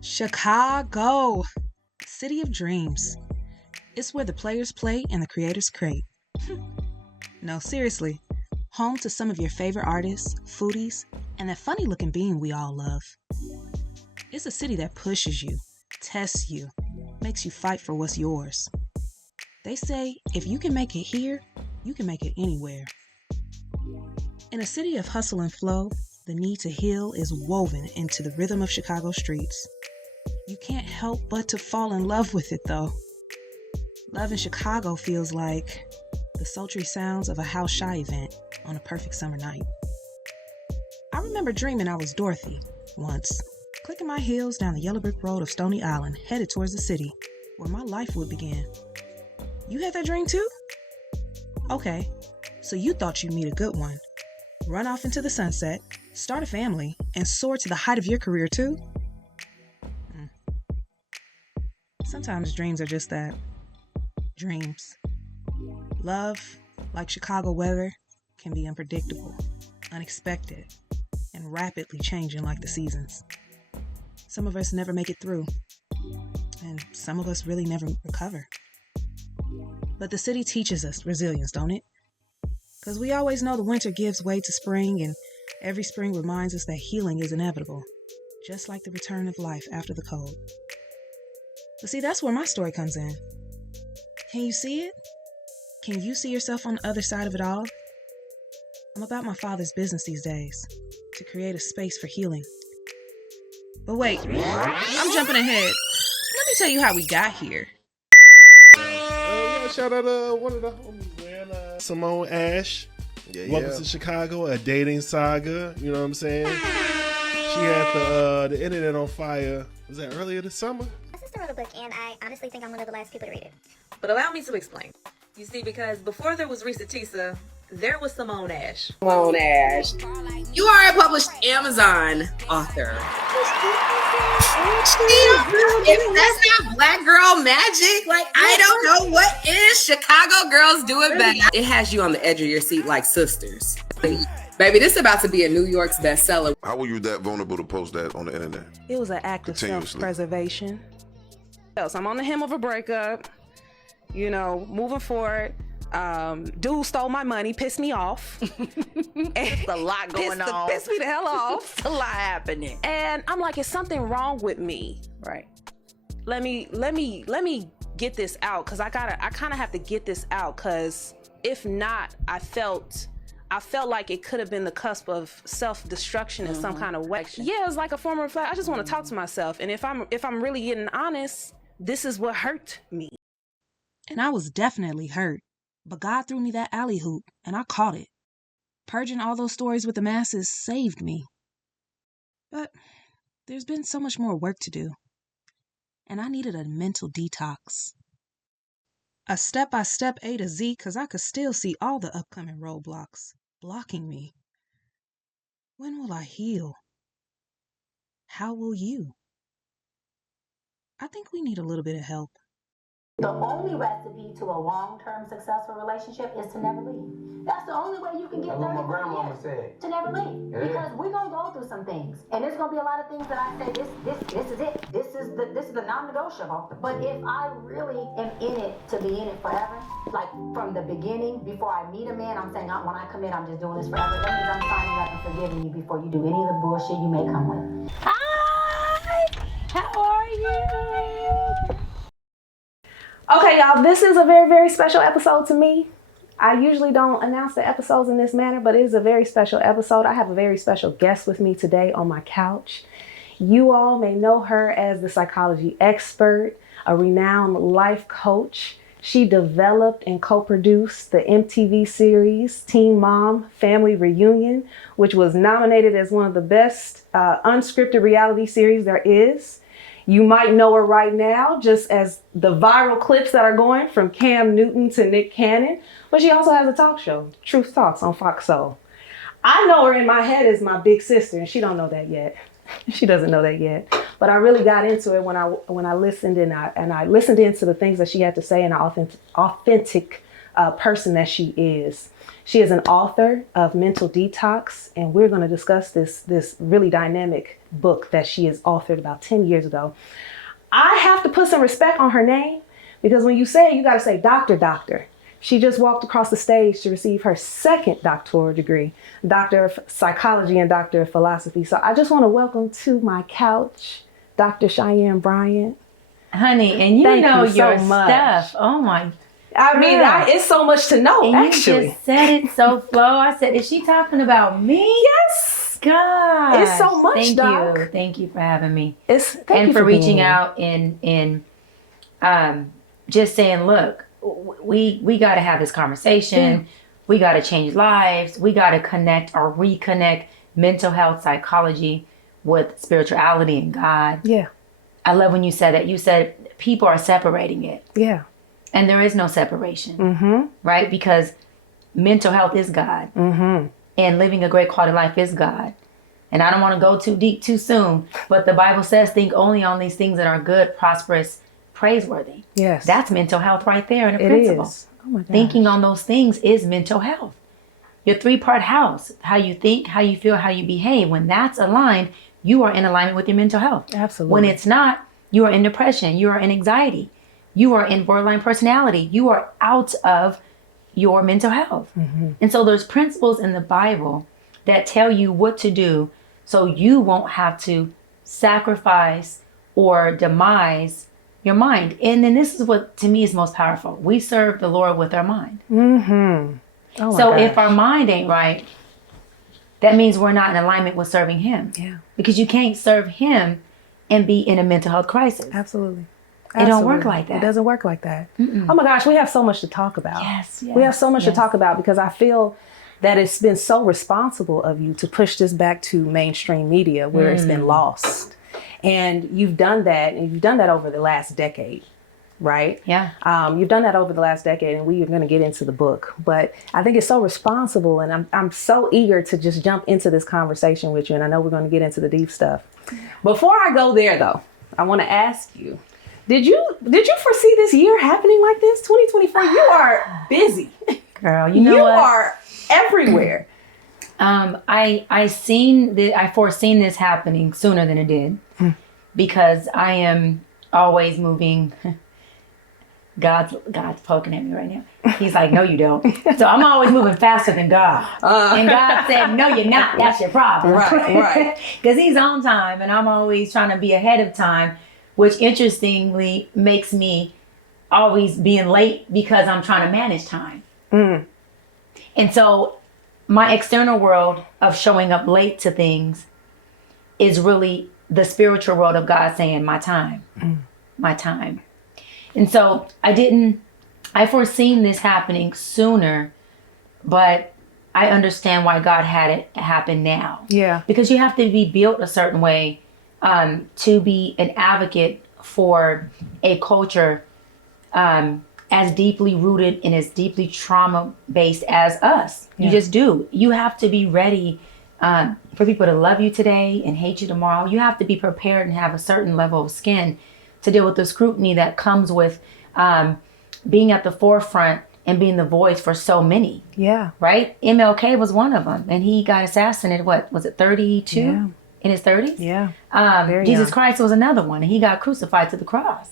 Chicago, city of dreams. It's where the players play and the creators create. No, seriously. Home to some of your favorite artists, foodies, and that funny looking being we all love. It's a city that pushes you, tests you, makes you fight for what's yours. They say if you can make it here, you can make it anywhere. In a city of hustle and flow, the need to heal is woven into the rhythm of Chicago streets. You can't help but to fall in love with it, though. Love in Chicago feels like the sultry sounds of a house shy event on a perfect summer night. I remember dreaming I was Dorothy once, clicking my heels down the yellow brick road of Stony Island, headed towards the city where my life would begin. You had that dream too? Okay, so you thought you'd meet a good one, run off into the sunset, start a family, and soar to the height of your career too? Sometimes dreams are just that. Dreams. Love, like Chicago weather, can be unpredictable, unexpected, and rapidly changing like the seasons. Some of us never make it through, and some of us really never recover. But the city teaches us resilience, don't it? Because we always know the winter gives way to spring, and every spring reminds us that healing is inevitable, just like the return of life after the cold. But see, that's where my story comes in. Can you see it? Can you see yourself on the other side of it all? I'm about my father's business these days, to create a space for healing. But wait, I'm jumping ahead. Let me tell you how we got here. Shout out one of the homies, man. Simone Ash. Welcome to Chicago, a dating saga. You know what I'm saying? She had the internet on fire. Was that earlier this summer? My sister wrote a book, and I honestly think I'm one of the last people to read it. But allow me to explain. You see, because before there was Risa Tisa, there was Simone Ash. Simone Ash. You are a published Amazon author. If that's not black girl magic, like I don't know what is. Chicago girls do it better. It has you on the edge of your seat like sisters. Baby, this is about to be a New York's bestseller. How were you that vulnerable to post that on the internet? It was an act of self-preservation. So I'm on the hem of a breakup, moving forward. Dude stole my money, pissed me off. It's a lot going on. Pissed me the hell off. It's a lot happening. And I'm like, is something wrong with me? Right. Let me get this out, because I kind of have to get this out, because if not, I felt like it could have been the cusp of self-destruction in some kind of way. Yeah, it's like a form of reflection. I just want to talk to myself, and if I'm really getting honest, this is what hurt me. And I was definitely hurt. But God threw me that alley hoop, and I caught it. Purging all those stories with the masses saved me. But there's been so much more work to do. And I needed a mental detox. A step-by-step A to Z, because I could still see all the upcoming roadblocks blocking me. When will I heal? How will you? I think we need a little bit of help. The only recipe to a long-term successful relationship is to never leave. That's the only way you can get 30 my grandmama years, said. to never leave. Yeah. Because we're gonna go through some things, and there's gonna be a lot of things that I say, this is it. This is the non-negotiable. But if I really am in it to be in it forever, like from the beginning, before I meet a man, I'm saying when I commit, I'm just doing this forever. That means I'm signing up and forgiving you before you do any of the bullshit you may come with. Hi! How are you? Okay, y'all, this is a very, very special episode to me. I usually don't announce the episodes in this manner, but it is a very special episode. I have a very special guest with me today on my couch. You all may know her as the psychology expert, a renowned life coach. She developed and co-produced the MTV series Teen Mom Family Reunion, which was nominated as one of the best unscripted reality series there is. You might know her right now just as the viral clips that are going from Cam Newton to Nick Cannon, but she also has a talk show, Truth Talks on Fox Soul. I know her in my head as my big sister, and she don't know that yet. She doesn't know that yet. But I really got into it when I listened, and I listened into the things that she had to say, and an authentic person that she is. She is an author of Mental Detox, and we're going to discuss this really dynamic book that she has authored about 10 years ago. I have to put some respect on her name because when you say it, you got to say doctor. She just walked across the stage to receive her second doctoral degree, Doctor of Psychology and Doctor of Philosophy. So I just want to welcome to my couch, Dr. Cheyenne Bryant. Honey, and you know your stuff. Oh my. I mean, it's so much to know, and actually. You just said it so flow. I said, is she talking about me? Yes. God. It's so much, Doc. Thank you for having me. Thank you for reaching out and just saying, look, we got to have this conversation. Yeah. We got to change lives. We got to connect or reconnect mental health, psychology with spirituality and God. Yeah. I love when you said that. You said people are separating it. Yeah. And there is no separation, right? Because mental health is God. And living a great quality life is God. And I don't want to go too deep too soon, but the Bible says think only on these things that are good, prosperous, praiseworthy. Yes. That's mental health right there in a principle. Is. Oh my gosh. Thinking on those things is mental health. Your 3-part house, how you think, how you feel, how you behave, when that's aligned, you are in alignment with your mental health. Absolutely. When it's not, you are in depression, you are in anxiety, you are in borderline personality, you are out of your mental health. And so there's principles in the Bible that tell you what to do so you won't have to sacrifice or demise your mind. And then this is what to me is most powerful. We serve the Lord with our mind. Oh so if our mind ain't right, that means we're not in alignment with serving him. Yeah. Because you can't serve him and be in a mental health crisis. Absolutely. It don't work like that. It doesn't work like that. Oh my gosh, we have so much to talk about. Yes. We have so much to talk about because I feel that it's been so responsible of you to push this back to mainstream media where it's been lost. And you've done that, and you've done that over the last decade, right? Yeah. You've done that over the last decade, and we are going to get into the book. But I think it's so responsible, and I'm so eager to just jump into this conversation with you, and I know we're going to get into the deep stuff. Before I go there, though, I want to ask you, did you foresee this year happening like this? 2024, you are busy. Girl, you know you what? are everywhere. I foreseen this happening sooner than it did because I am always moving. God's poking at me right now. He's like, no, you don't. So I'm always moving faster than God. And God said, no, you're not. That's your problem. Right. Because he's on time and I'm always trying to be ahead of time, which interestingly makes me always being late because I'm trying to manage time. And so my external world of showing up late to things is really the spiritual world of God saying, my time, my time. And so I foreseen this happening sooner, but I understand why God had it happen now. Yeah. Because you have to be built a certain way to be an advocate for a culture as deeply rooted and as deeply trauma-based as us. Yeah. You just do. You have to be ready for people to love you today and hate you tomorrow. You have to be prepared and have a certain level of skin to deal with the scrutiny that comes with being at the forefront and being the voice for so many. Yeah. Right? MLK was one of them. And he got assassinated, what, was it 32? Yeah. In his 30s? Yeah. Jesus Christ was another one. And he got crucified to the cross.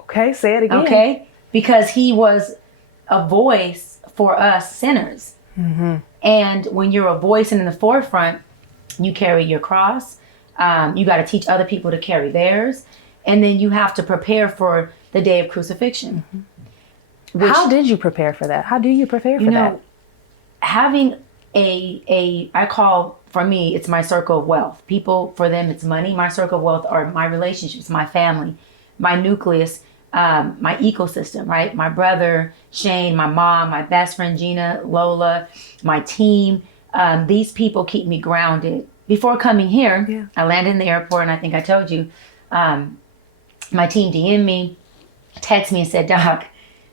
Okay, say it again. Okay? Because he was a voice for us sinners. And when you're a voice and in the forefront, you carry your cross. You got to teach other people to carry theirs. And then you have to prepare for the day of crucifixion. How did you prepare for that? How do you prepare for that? Having I call, for me, it's my circle of wealth. People, for them, it's money. My circle of wealth are my relationships, my family, my nucleus, my ecosystem, right? My brother, Shane, my mom, my best friend, Gina, Lola, my team. These people keep me grounded. Before coming here, I landed in the airport, and I think I told you, my team DM'd me, texted me and said, Doc,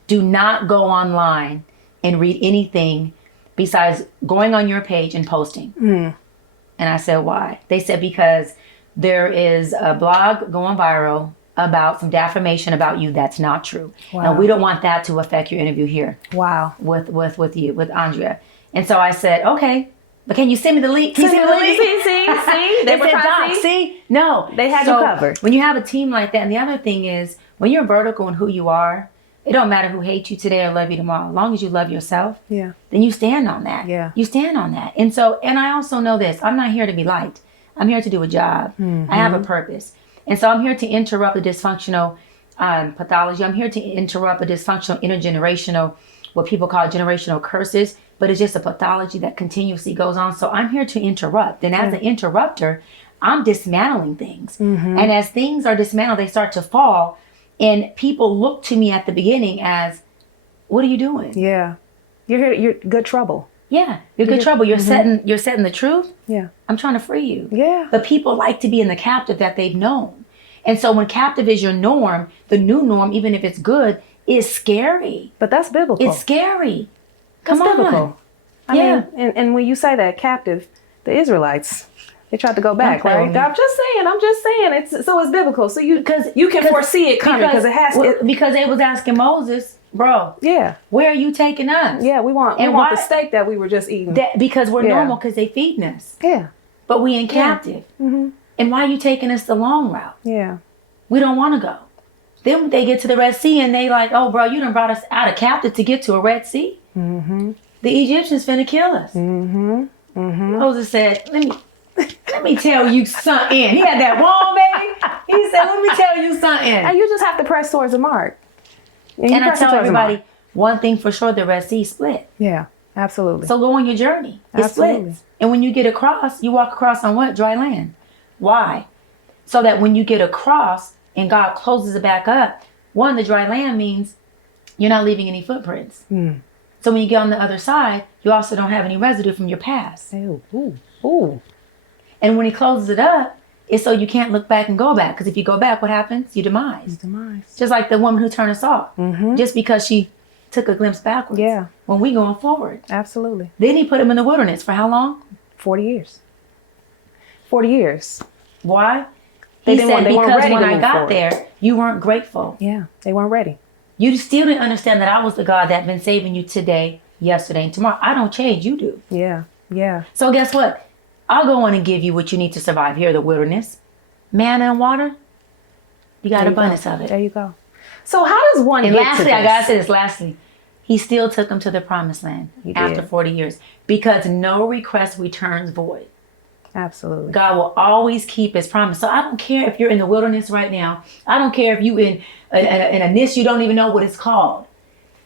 do not go online and read anything besides going on your page and posting. And I said, why? They said, because there is a blog going viral about some defamation about you that's not true. Wow. Now, we don't want that to affect your interview here. Wow. With you, with Andrea. And so I said, okay, But can you send me the link? Can you send me the link? See? They were said, trying to Doc, see? No. They had you covered. When you have a team like that, and the other thing is, when you're vertical in who you are, it don't matter who hates you today or love you tomorrow. As long as you love yourself, then you stand on that. Yeah. You stand on that. And so, and I also know this. I'm not here to be liked. I'm here to do a job. I have a purpose. And so I'm here to interrupt the dysfunctional pathology. I'm here to interrupt a dysfunctional intergenerational, what people call generational curses, but it's just a pathology that continuously goes on. So I'm here to interrupt. And as an interrupter, I'm dismantling things. And as things are dismantled, they start to fall. And people look to me at the beginning as, what are you doing? Yeah. You're here, you're good trouble. Yeah, you're good trouble. You're setting the truth. Yeah. I'm trying to free you. Yeah. But people like to be in the captive that they've known. And so when captive is your norm, the new norm, even if it's good, is scary. But that's biblical. It's scary. Come on. Biblical. I mean, and when you say that captive, the Israelites, they tried to go back, right? I'm just saying. It's biblical. So you can foresee it coming because they was asking Moses, bro. Yeah. Where are you taking us? Yeah, we want the steak that we were just eating. Because we're normal, because they feeding us. Yeah. But we in captive. And why are you taking us the long route? Yeah. We don't want to go. Then they get to the Red Sea and they like, oh, bro, you done brought us out of captive to get to a Red Sea. The Egyptians finna kill us. Moses said, let me tell you something. He had that warm baby. He said, let me tell you something. And you just have to press towards the mark. And I tell everybody, one thing for sure, the Red Sea split. Yeah, absolutely. So go on your journey. It splits. And when you get across, you walk across on what? Dry land. Why? So that when you get across and God closes it back up, one, the dry land means you're not leaving any footprints. So when you get on the other side, you also don't have any residue from your past. Ooh. And when he closes it up, it's so you can't look back and go back. Because if you go back, what happens? You demise. Just like the woman who turned us off. Just because she took a glimpse backwards. Yeah. When we going forward. Absolutely. Then he put him in the wilderness for how long? 40 years. 40 years. Why? He said, because when I got there, you weren't grateful. Yeah, they weren't ready. You still didn't understand that I was the God that been saving you today, yesterday, and tomorrow. I don't change. You do. Yeah. So guess what? I'll go on and give you what you need to survive here, the wilderness. Manna and water. You got abundance of it. There you go. So how does one get to this? I gotta say this lastly. He still took them to the promised land after 40 years. Because no request returns void. Absolutely. God will always keep his promise. So I don't care if you're in the wilderness right now. I don't care if you in a niche you don't even know what it's called.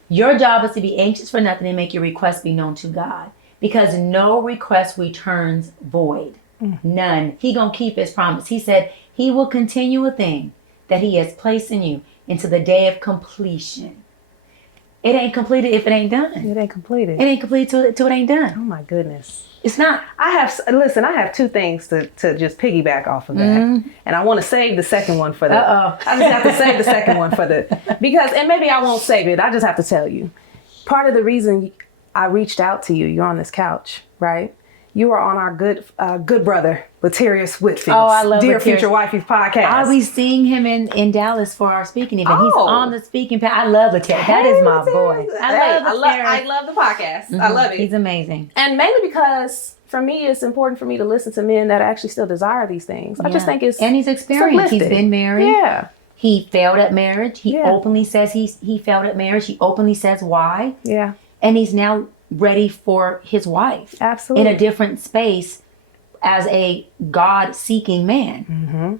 Your job is to be anxious for nothing and make your request be known to God. Because no request returns void. None. He gonna keep his promise. He said he will continue a thing that he has placed in you into the day of completion. It ain't completed if it ain't done. It ain't completed. It ain't completed till it ain't done. Oh my goodness. It's not. I have two things to just piggyback off of that. And I want to save the second one for the I just have to save the second one for because maybe I won't save it. I just have to tell you. Part of the reason I reached out to you, you're on this couch, right? You are on our good brother, Latarius Whitfield's I love Dear Latarius. Future Wifey podcast. I'll be seeing him in Dallas for our speaking event. He's on the speaking pad. I love Latarius. That is my boy. I love the podcast. I love it. He's amazing. And mainly because for me, it's important for me to listen to men that actually still desire these things. I just think and he's experienced. He's been married. Yeah. He failed at marriage. He openly says he failed at marriage. He openly says why. Yeah. And he's now ready for his wife. Absolutely. In a different space as a God-seeking man.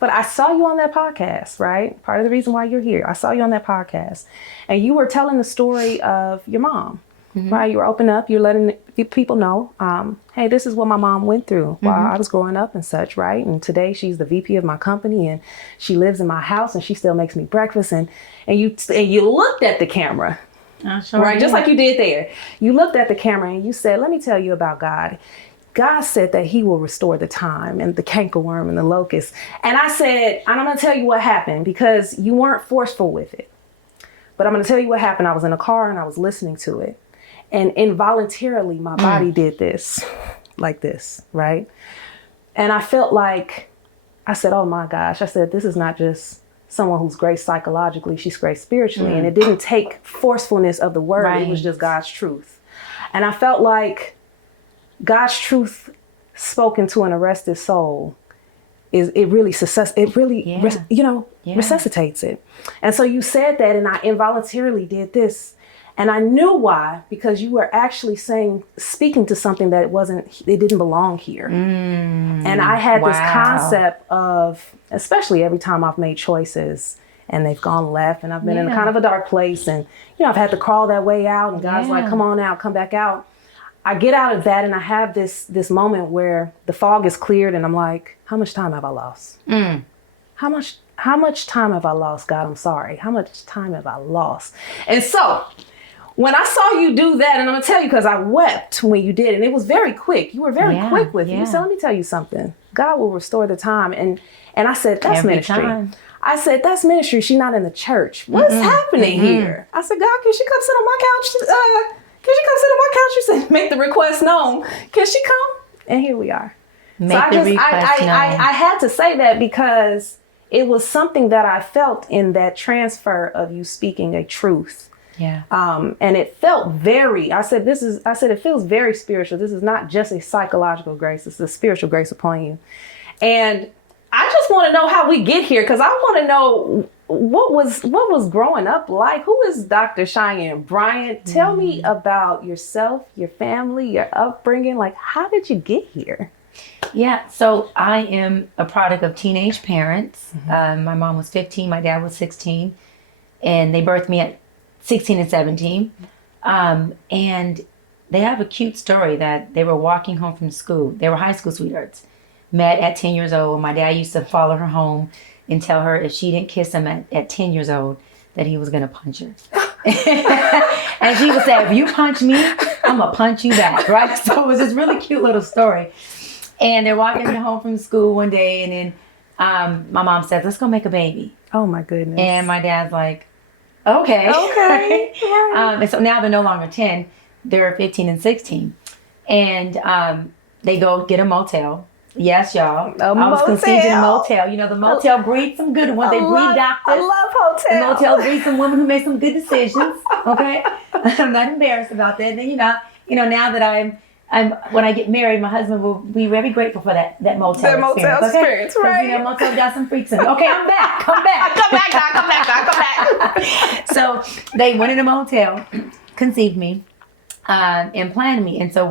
But I saw you on that podcast, right? Part of the reason why you're here. I saw you on that podcast. And you were telling the story of your mom, right? You were opening up. You're letting people know, hey, this is what my mom went through while I was growing up and such, right? And today she's the VP of my company and she lives in my house and she still makes me breakfast. And you looked at the camera. Right, just like you did there. You looked at the camera and you said, let me tell you about God. God said that he will restore the time and the cankerworm and the locust. And I said, I'm going to tell you what happened because you weren't forceful with it. But I'm going to tell you what happened. I was in a car and I was listening to it. And involuntarily, my body did this, like this, right? And I felt like, I said, oh my gosh. I said, this is not just someone who's great psychologically, she's great spiritually. And it didn't take forcefulness of the word. It was just God's truth. And I felt like God's truth spoken to an arrested soul resuscitates it. And so you said that, and I involuntarily did this. And I knew why, because you were actually speaking to something that it didn't belong here. And I had this concept of, especially every time I've made choices and they've gone left and I've been in kind of a dark place and, I've had to crawl that way out and God's like, come on out, come back out. I get out of that and I have this moment where the fog is cleared and I'm like, how much time have I lost? How much time have I lost, God? I'm sorry. How much time have I lost? And so when I saw you do that, and I'm going to tell you because I wept when you did, and it was very quick. You were very quick with it. So let me tell you something. God will restore the time. And I said, that's every ministry. Time. I said, that's ministry. She's not in the church. What's happening here? I said, God, can she come sit on my couch? Can she come sit on my couch? You said, make the request known. Can she come? And here we are. I had to say that because it was something that I felt in that transfer of you speaking a truth. Yeah. And it felt it feels very spiritual. This is not just a psychological grace. It's a spiritual grace upon you. And I just want to know how we get here, because I want to know what was growing up like. Who is Dr. Cheyenne Bryant? Tell me about yourself, your family, your upbringing. Like, how did you get here? Yeah, so I am a product of teenage parents. My mom was 15, my dad was 16, and they birthed me at 16 and 17. And they have a cute story that they were walking home from school. They were high school sweethearts, met at 10 years old. My dad used to follow her home and tell her if she didn't kiss him at 10 years old, that he was going to punch her. And she would say, if you punch me, I'm going to punch you back, right? So it was this really cute little story. And they're walking home from school one day, and then my mom says, let's go make a baby. Oh, my goodness. And my dad's like, okay. Okay. And so now they're no longer 10. They're 15 and 16. And they go get a motel. Yes, y'all. I was conceived in a motel. You know, the motel breeds some good ones. They breed doctors. I love hotels. The motel breeds some women who make some good decisions. Okay? I'm not embarrassed about that. And then, now that when I get married, my husband will be very grateful for that motel experience. Okay? Right? Motel got some freaks in it. Okay, I'm back. Come back. Come back, Doc. Come back, Doc. Come back. So they went in a motel, conceived me, and planned me. And so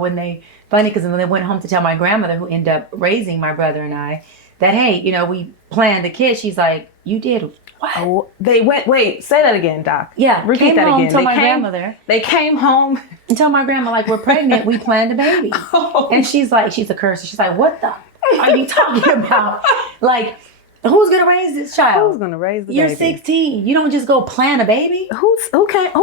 funny because when they went home to tell my grandmother, who ended up raising my brother and I, that, hey, we planned a kid. She's like, you did what? Oh, they went, wait, say that again, Doc. Yeah, repeat that again. Tell my grandmother. They came home and tell my grandma, like, we're pregnant. We planned a baby. And she's like, she's a curse. She's like, what the are you talking about? Like, who's going to raise this child? Who's going to raise the baby? You're 16. You don't just go plan a baby. Who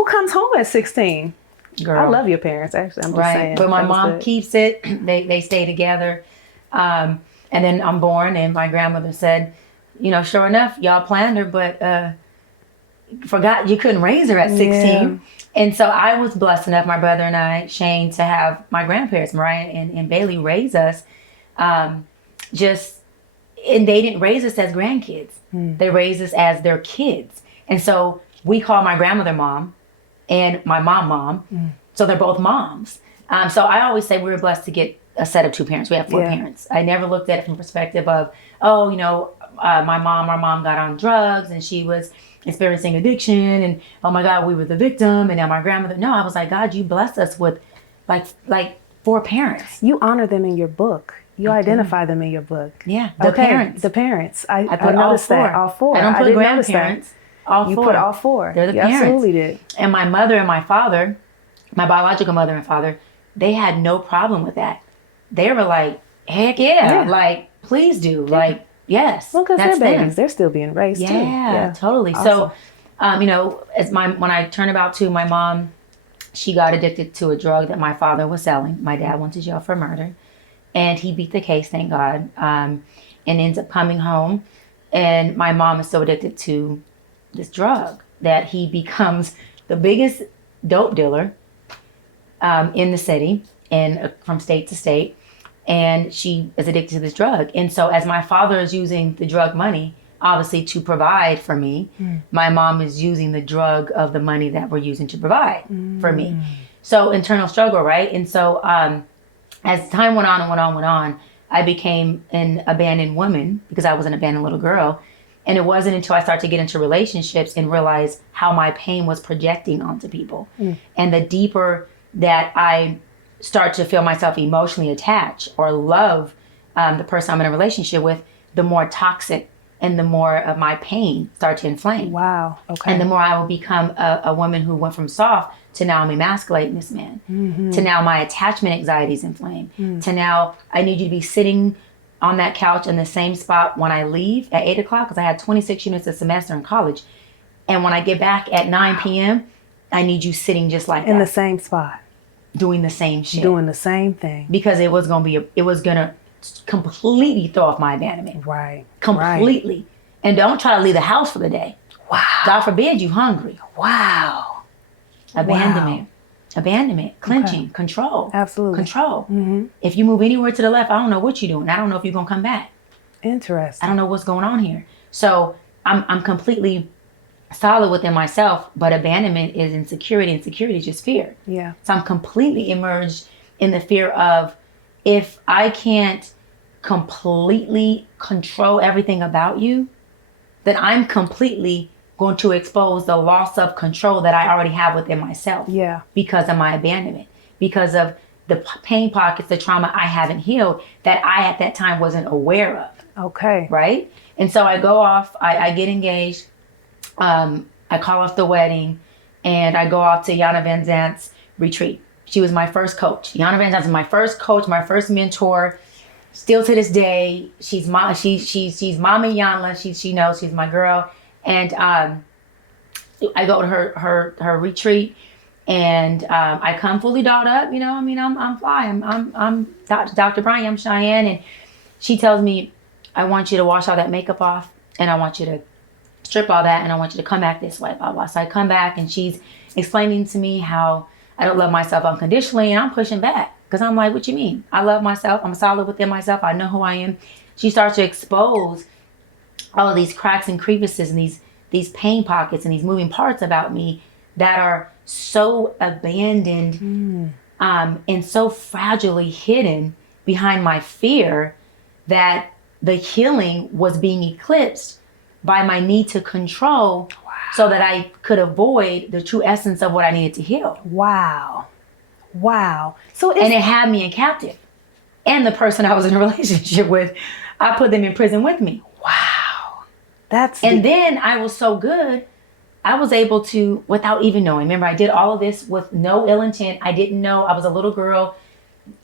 comes home at 16? Girl. I love your parents, actually. I'm just saying. But my mom keeps it. They stay together. And then I'm born, and my grandmother said, sure enough, y'all planned her, but forgot you couldn't raise her at 16. Yeah. And so I was blessed enough, my brother and I, Shane, to have my grandparents, Mariah and Bailey, raise us. And they didn't raise us as grandkids. They raised us as their kids. And so we call my grandmother mom and my mom. So they're both moms. So I always say we were blessed to get a set of two parents. We have four parents. I never looked at it from the perspective of, our mom got on drugs and she was experiencing addiction, and oh my God, we were the victim, and now my grandmother. No, I was like, God, you blessed us with like four parents. You honor them in your book. You identify them in your book. Yeah, the parents. The parents. I put noticed that. All four. I don't put grandparents. All four. You put all four. They're the you parents. Absolutely did. And my mother and my father, my biological mother and father, they had no problem with that. They were like, heck yeah. Like, please do. Like, yes. Well, because they're babies. They're still being raised too. Yeah, totally. Awesome. So, when I turned about 2, my mom, she got addicted to a drug that my father was selling. My dad went to jail for murder. And he beat the case, thank God, and ends up coming home. And my mom is so addicted to this drug that he becomes the biggest dope dealer in the city and from state to state. And she is addicted to this drug. And so as my father is using the drug money, obviously, to provide for me, my mom is using the drug of the money that we're using to provide for me. So internal struggle, right? And so as time went on and went on, I became an abandoned woman because I was an abandoned little girl. And it wasn't until I started to get into relationships and realize how my pain was projecting onto people. And the deeper that I start to feel myself emotionally attached or love the person I'm in a relationship with, the more toxic and the more of my pain start to inflame. Wow. Okay. And the more I will become a woman who went from soft to now I'm emasculating this man. To now my attachment anxiety is inflamed. To now I need you to be sitting on that couch in the same spot when I leave at 8 o'clock, because I had 26 units a semester in college. And when I get back at 9 p.m., I need you sitting just like in that. the same spot. Doing the same shit. Doing the same thing. Because it was gonna completely throw off my abandonment. Right. Completely. Right. And don't try to leave the house for the day. Wow. God forbid you hungry. Wow. Abandonment. Wow. Abandonment, clenching, control. Absolutely. Control. If you move anywhere to the left, I don't know what you're doing. I don't know if you're going to come back. Interesting. I don't know what's going on here. So I'm completely solid within myself, but abandonment is insecurity. Insecurity is just fear. Yeah. So I'm completely immersed in the fear of, if I can't completely control everything about you, then I'm completely going to expose the loss of control that I already have within myself. Yeah. Because of my abandonment, because of the pain pockets, the trauma I haven't healed that I at that time wasn't aware of. Okay. Right? And so I go off, I get engaged, I call off the wedding, and I go off to Iyanla Vanzant's retreat. She was my first coach. Iyanla Vanzant was my first coach, my first mentor. Still to this day, she's mommy Iyanla. She knows she's my girl. And I go to her retreat, and I come fully dolled up. You know, I mean, I'm fly. I'm Dr. Bryant. I'm Cheyenne, and she tells me, I want you to wash all that makeup off, and I want you to strip all that, and I want you to come back this way, blah blah. So I come back, and she's explaining to me how I don't love myself unconditionally, and I'm pushing back because I'm like, what you mean? I love myself. I'm solid within myself. I know who I am. She starts to expose all of these cracks and crevices and these pain pockets and these moving parts about me that are so abandoned and so fragilely hidden behind my fear that the healing was being eclipsed by my need to control so that I could avoid the true essence of what I needed to heal. Wow. So and it had me in captive. And the person I was in a relationship with, I put them in prison with me. Then I was so good, I was able to, without even knowing, remember I did all of this with no ill intent. I didn't know. I was a little girl,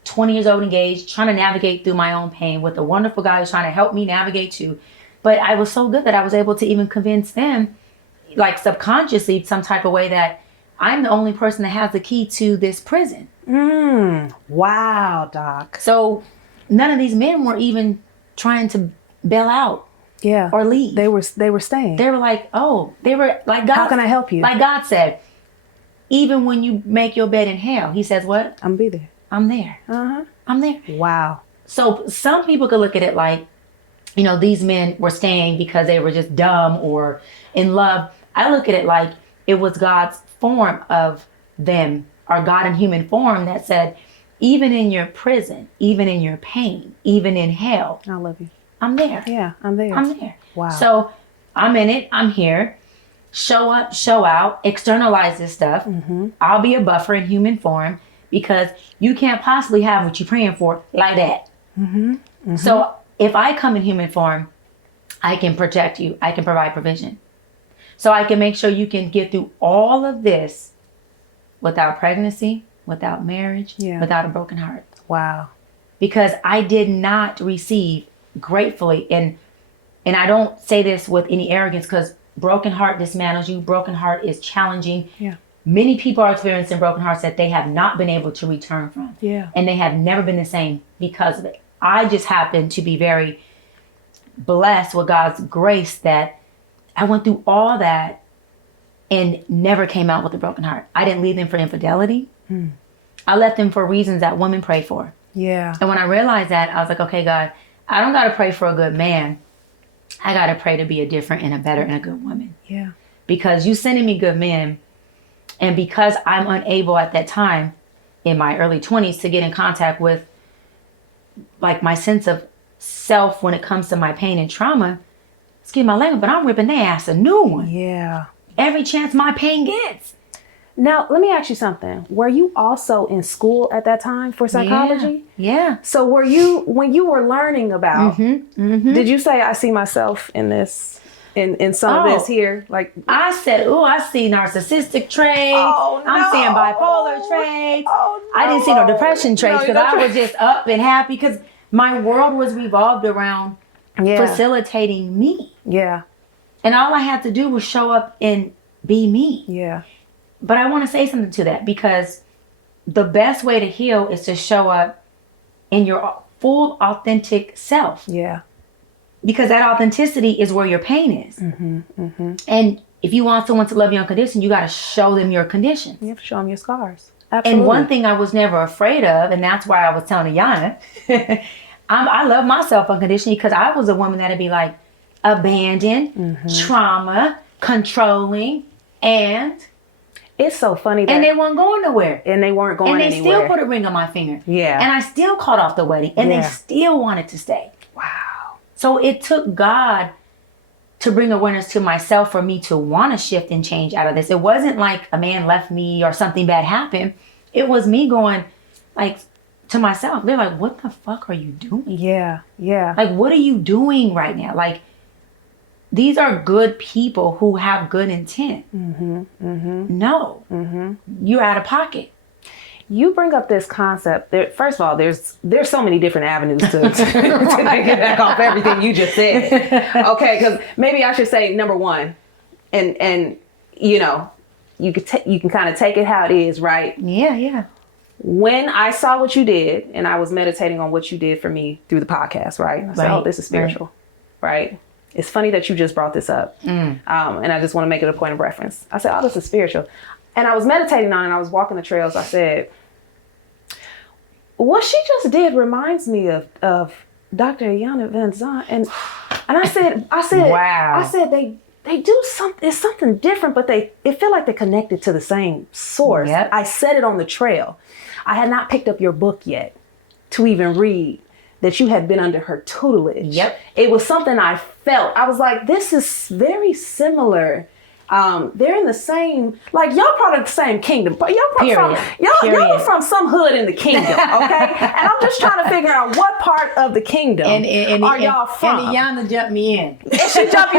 20 years old, engaged, trying to navigate through my own pain with a wonderful guy who's trying to help me navigate too. But I was so good that I was able to even convince them, like subconsciously, some type of way, that I'm the only person that has the key to this prison. Wow, Doc. So none of these men were even trying to bail out. Yeah. Or leave. They were staying. They were like, they were like, God. How can I help you? Like God said, even when you make your bed in hell, he says what? I'm be there. I'm there. I'm there. Wow. So some people could look at it like, you know, these men were staying because they were just dumb or in love. I look at it like it was God's form of them, or God in human form, that said, even in your prison, even in your pain, even in hell, I love you. I'm there. Yeah, I'm there. I'm there. Wow. So I'm in it. I'm here. Show up, show out, externalize this stuff. I'll be a buffer in human form, because you can't possibly have what you're praying for like that. So if I come in human form, I can protect you. I can provide provision. So I can make sure you can get through all of this without pregnancy, without marriage, without a broken heart. Wow. Because I did not receive gratefully, and I don't say this with any arrogance, because broken heart dismantles you. Broken heart is challenging. Yeah. Many people are experiencing broken hearts that they have not been able to return from. Yeah. And they have never been the same because of it. I just happen to be very blessed with God's grace that I went through all that and never came out with a broken heart. I didn't leave them for infidelity. I left them for reasons that women pray for. Yeah. And when I realized that, I was like, okay, God, I don't got to pray for a good man. I got to pray to be a different and a better and a good woman. Yeah. Because you sending me good men, and because I'm unable at that time in my early 20s to get in contact with like my sense of self when it comes to my pain and trauma, excuse my language, but I'm ripping their ass a new one. Yeah. Every chance my pain gets. Now, let me ask you something. Were you also in school at that time for psychology? Yeah. So were you, when you were learning about, did you say, I see myself in this, in some of this here? Like, I said, I see narcissistic traits. Oh, no. I'm seeing bipolar traits. Oh, no. I didn't see no depression traits because I don't was just up and happy because my world was revolved around facilitating me. Yeah. And all I had to do was show up and be me. Yeah. But I want to say something to that because the best way to heal is to show up in your full authentic self. Yeah. Because that authenticity is where your pain is. And if you want someone to love you unconditionally, you got to show them your conditions. You have to show them your scars. Absolutely. And one thing I was never afraid of, and that's why I was telling Iyanla, I love myself unconditionally because I was a woman that'd be like abandoned, trauma, controlling, and it's so funny that and they weren't going nowhere. And they weren't going anywhere. And they still put a ring on my finger. Yeah. And I still called off the wedding. And they still wanted to stay. Wow. So it took God to bring awareness to myself for me to want to shift and change out of this. It wasn't like a man left me or something bad happened. It was me going like to myself. They're like, what the fuck are you doing? Yeah. Yeah. Like, what are you doing right now? Like, these are good people who have good intent. No, you're out of pocket. You bring up this concept. First of all, there's so many different avenues to get back off everything you just said. Okay, because maybe I should say number one, and you know, you can kind of take it how it is, right? Yeah, yeah. When I saw what you did, and I was meditating on what you did for me through the podcast, right? I said, oh, this is spiritual, right? It's funny that you just brought this up. And I just want to make it a point of reference. I said, oh, this is spiritual. And I was meditating on it. And I was walking the trails. I said, what she just did reminds me of Dr. Iyanla Vanzant. And I said, wow. I said, they do something, it's something different, but it feel like they're connected to the same source. Yep. I said it on the trail. I had not picked up your book yet to even read that you had been under her tutelage. Yep. It was something I felt. I was like, this is very similar. They're in the same, like y'all part of the same kingdom. But y'all from some hood in the kingdom, okay? And I'm just trying to figure out what part of the kingdom are y'all from. And Iyanla jumped me in. And she jumped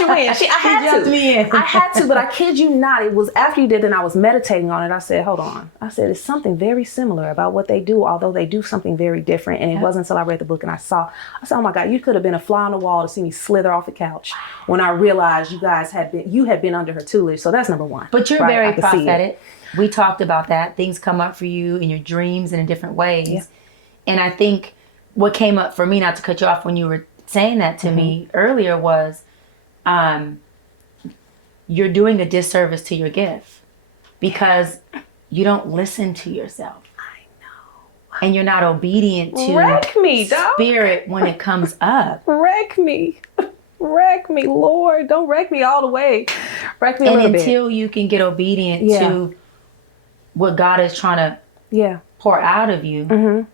you in. I had to, but I kid you not. It was after you did, and I was meditating on it. I said, hold on. I said, it's something very similar about what they do, although they do something very different. And it wasn't until I read the book and I said, oh my God, you could have been a fly on the wall to see me slither off the couch when I realized you had been under her tutelage. So that's number one. But you're very prophetic. We talked about that. Things come up for you in your dreams and in different ways. Yeah. And I think what came up for me, not to cut you off when you were saying that to me earlier, was you're doing a disservice to your gift because you don't listen to yourself. I know. And you're not obedient to spirit when it comes up. Wreck me. Wreck me, Lord. Don't wreck me all the way. Wreck me a little bit. And until you can get obedient to what God is trying to pour out of you,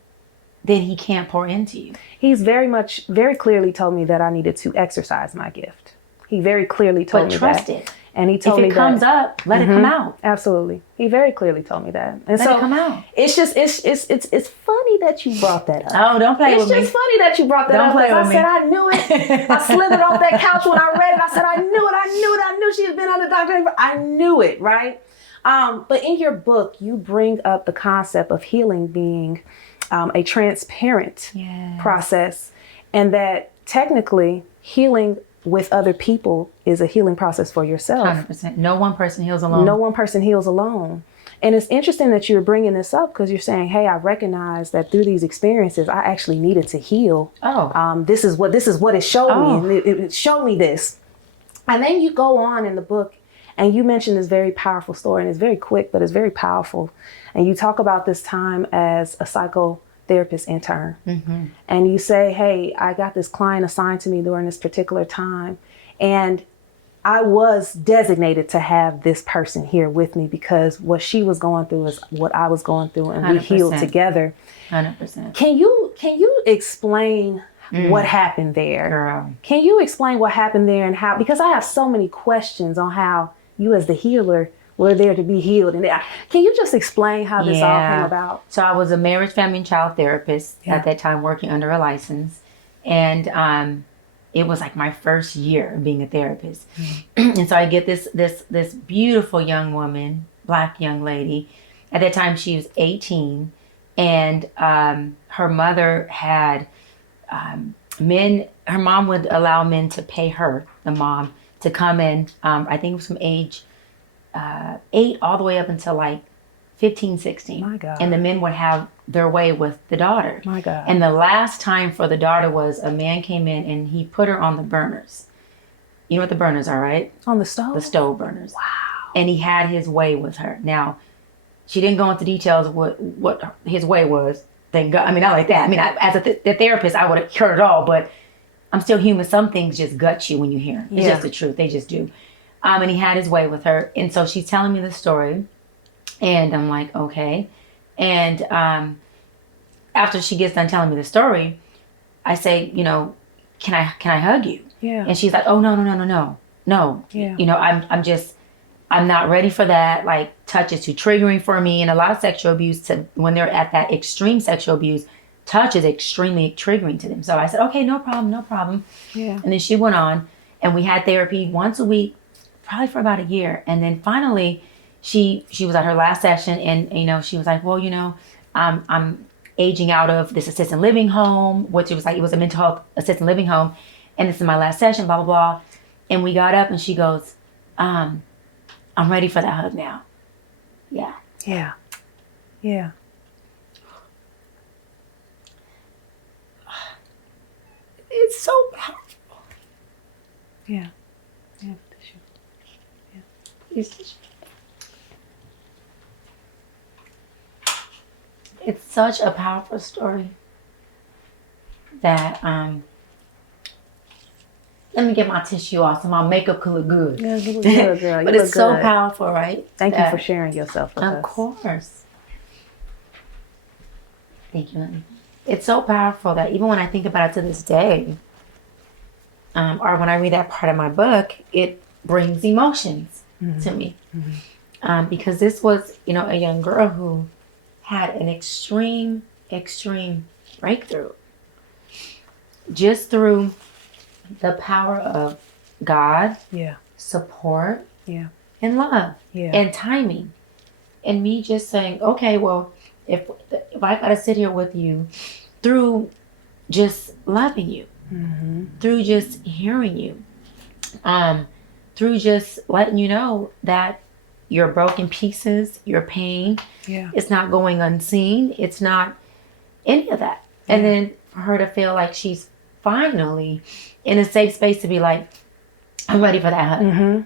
then he can't pour into you. He's very clearly told me that I needed to exercise my gift. He very clearly told me that. But trust it. And he told me that. If it comes up, let it come out. Absolutely. He very clearly told me that. And let it come out. It's just, it's funny that you brought that up. Oh, don't play with me. It's just funny that you brought that up. Because I said, I knew it. I slithered off that couch when I read it. I said, I knew she had been under Dr. I knew it, right? But in your book, you bring up the concept of healing being a transparent process, and that technically healing with other people is a healing process for yourself. 100%. No one person heals alone. No one person heals alone. And it's interesting that you're bringing this up because you're saying, hey, I recognize that through these experiences, I actually needed to heal. This is what it showed me. And it showed me this. And then you go on in the book and you mention this very powerful story, and it's very quick, but it's very powerful. And you talk about this time as a psychotherapist intern. And you say, hey, I got this client assigned to me during this particular time. And I was designated to have this person here with me because what she was going through is what I was going through, and 100%. We healed together. 100%. Can you explain what happened there? Girl. Can you explain what happened there and how? Because I have so many questions on how you, as the healer, were there to be healed. And can you just explain how this all came about? So I was a marriage, family, and child therapist at that time, working under a license, and it was like my first year of being a therapist. And so I get this beautiful young woman, Black young lady. At that time, she was 18, and her mother had men. Her mom would allow men to pay her, the mom, to come in. I think it was from age 8 all the way up until like 15, 16. My God. And the men would have their way with the daughter. My God. And the last time for the daughter was a man came in and he put her on the burners. You know what the burners are, right? On the stove? The stove burners. Wow. And he had his way with her. Now, she didn't go into details of what his way was. Thank God. I mean, not like that. I mean, as a therapist, I would have heard it all, but I'm still human. Some things just gut you when you hear them. It's just the truth. They just do. And he had his way with her. And so she's telling me the story. And I'm like, okay. And after she gets done telling me the story, I say, you know, can I hug you? Yeah. And she's like, oh, no. Yeah. You know, I'm not ready for that. Like, touch is too triggering for me. And a lot of sexual abuse, when they're at that extreme sexual abuse, touch is extremely triggering to them. So I said, okay, no problem. Yeah. And then she went on, and we had therapy once a week, probably for about a year. And then finally, she was at her last session, and, you know, she was like, well, you know, I'm aging out of this assisted living home, which it was a mental health assisted living home. And this is my last session, blah, blah, blah. And we got up and she goes, I'm ready for that hug now. Yeah. Yeah. Yeah. It's so powerful. Yeah. Yeah. It's such a powerful story that let me get my tissue off so my makeup could look good. Yeah, you look good, girl. But it's so powerful, right? Thank you for sharing yourself with us. Of course. Thank you, honey. It's so powerful that even when I think about it to this day, or when I read that part of my book, it brings emotions to me. Mm-hmm. Because this was, you know, a young girl who had an extreme breakthrough just through the power of God, support, and love, and timing, and me just saying, okay, well, if I gotta sit here with you through just loving you, through just hearing you, through just letting you know that your broken pieces, your pain, it's not going unseen. It's not any of that. And then for her to feel like she's finally in a safe space to be like, I'm ready for that hug.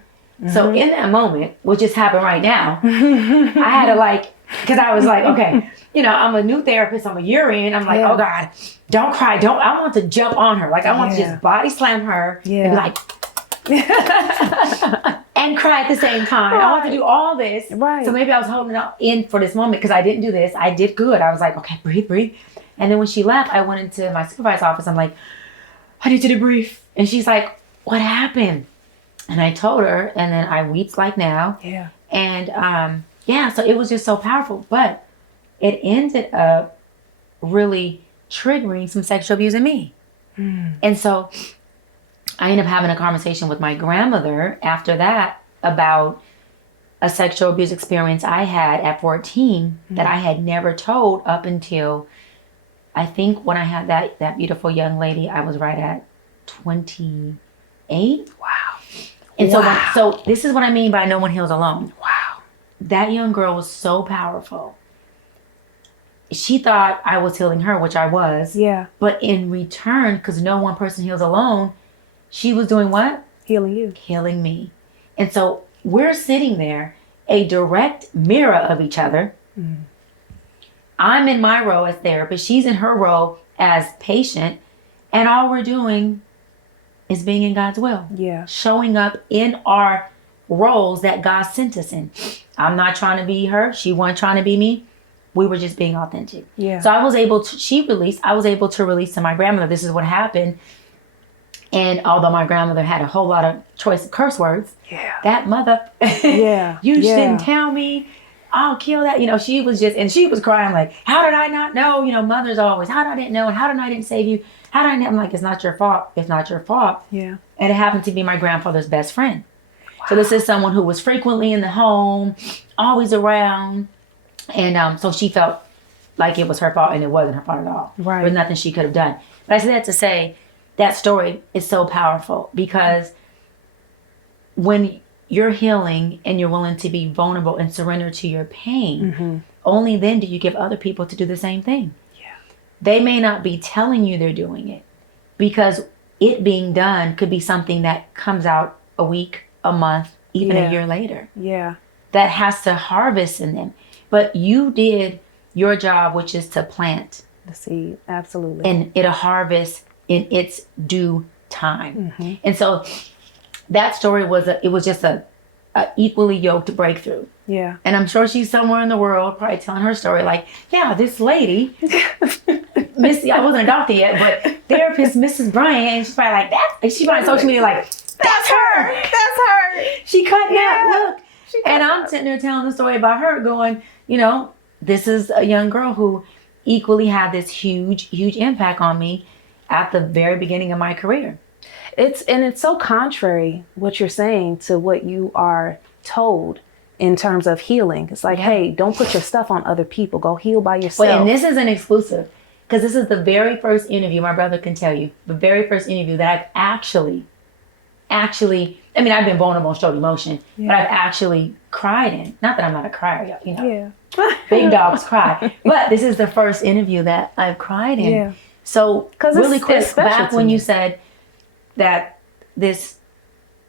So in that moment, which just happened right now, I had to because I was like, okay, you know, I'm a new therapist. I'm a year in. I'm like, oh God, don't cry. I want to jump on her. Like, I want to just body slam her and be like, and cry at the same time. I want to do all this. So maybe I was holding it in for this moment because I didn't do this. I did good. I was like, okay, breathe. And then when she left, I went into my supervisor's office. I'm like, I need to debrief. And she's like, what happened? And I told her, and then I wept like now. Yeah. And so it was just so powerful. But it ended up really triggering some sexual abuse in me. And so I ended up having a conversation with my grandmother after that about a sexual abuse experience I had at 14 that I had never told up until, I think when I had that beautiful young lady, I was right at 28. Wow. And so this is what I mean by no one heals alone. Wow. That young girl was so powerful. She thought I was healing her, which I was. Yeah. But in return, because no one person heals alone, she was doing what? Healing you. Healing me. And so we're sitting there, a direct mirror of each other. I'm in my role as therapist. She's in her role as patient. And all we're doing is being in God's will. Yeah. Showing up in our roles that God sent us in. I'm not trying to be her. She wasn't trying to be me. We were just being authentic. Yeah. So I was able to release to my grandmother, this is what happened. And although my grandmother had a whole lot of choice curse words, that mother, you just didn't tell me, I'll kill that. You know, she was crying like, how did I not know? You know, mothers always, how did I didn't know? And how did I didn't save you? How did I not? I'm like, it's not your fault. It's not your fault. Yeah. And it happened to be my grandfather's best friend. Wow. So this is someone who was frequently in the home, always around. And so she felt like it was her fault, and it wasn't her fault at all. Right. There was nothing she could have done. But I said that to say that story is so powerful, because when you're healing and you're willing to be vulnerable and surrender to your pain, only then do you give other people to do the same thing. Yeah. They may not be telling you they're doing it, because it being done could be something that comes out a week, a month, even a year later. Yeah. That has to harvest in them. But you did your job, which is to plant the seed. Absolutely. And it'll harvest in its due time. And so that story was just a equally yoked breakthrough. Yeah. And I'm sure she's somewhere in the world probably telling her story like, yeah, this lady, Missy, I wasn't adopted yet, but therapist Mrs. Bryant, and she's probably like, she probably on social media like, that's her. That's her. She cut that. Look. And I'm sitting there telling the story about her going, you know, this is a young girl who equally had this huge, huge impact on me at the very beginning of my career. It's so contrary what you're saying to what you are told in terms of healing. It's like, hey, don't put your stuff on other people. Go heal by yourself. Well, and this is an exclusive, because this is the very first interview, my brother can tell you, the very first interview that I've actually, I mean, I've been vulnerable and showed emotion, but I've actually cried in. Not that I'm not a crier, you know. Big dogs cry. But this is the first interview that I've cried in. Yeah. So really quick, back when you said that this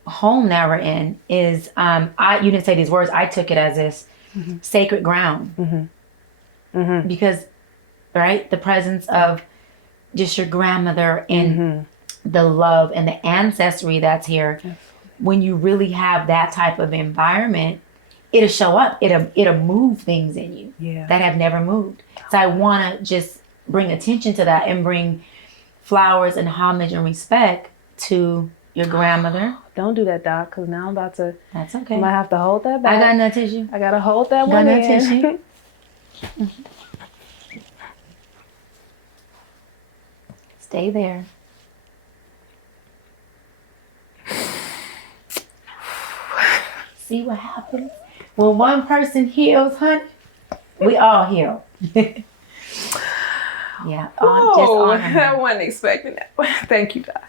home that we're in is, you didn't say these words, I took it as this sacred ground. Because, right, the presence of just your grandmother and the love and the ancestry that's here, when you really have that type of environment, it'll show up. It'll move things in you that have never moved. So I want to just bring attention to that and bring flowers and homage and respect to your grandmother. Don't do that, Doc, because now I'm about to. That's okay. I might have to hold that back. I got no tissue. I got to hold that one in. Tissue. Stay there. See what happens when one person heals, honey. We all heal. Yeah. I wasn't expecting that. Thank you, Doc.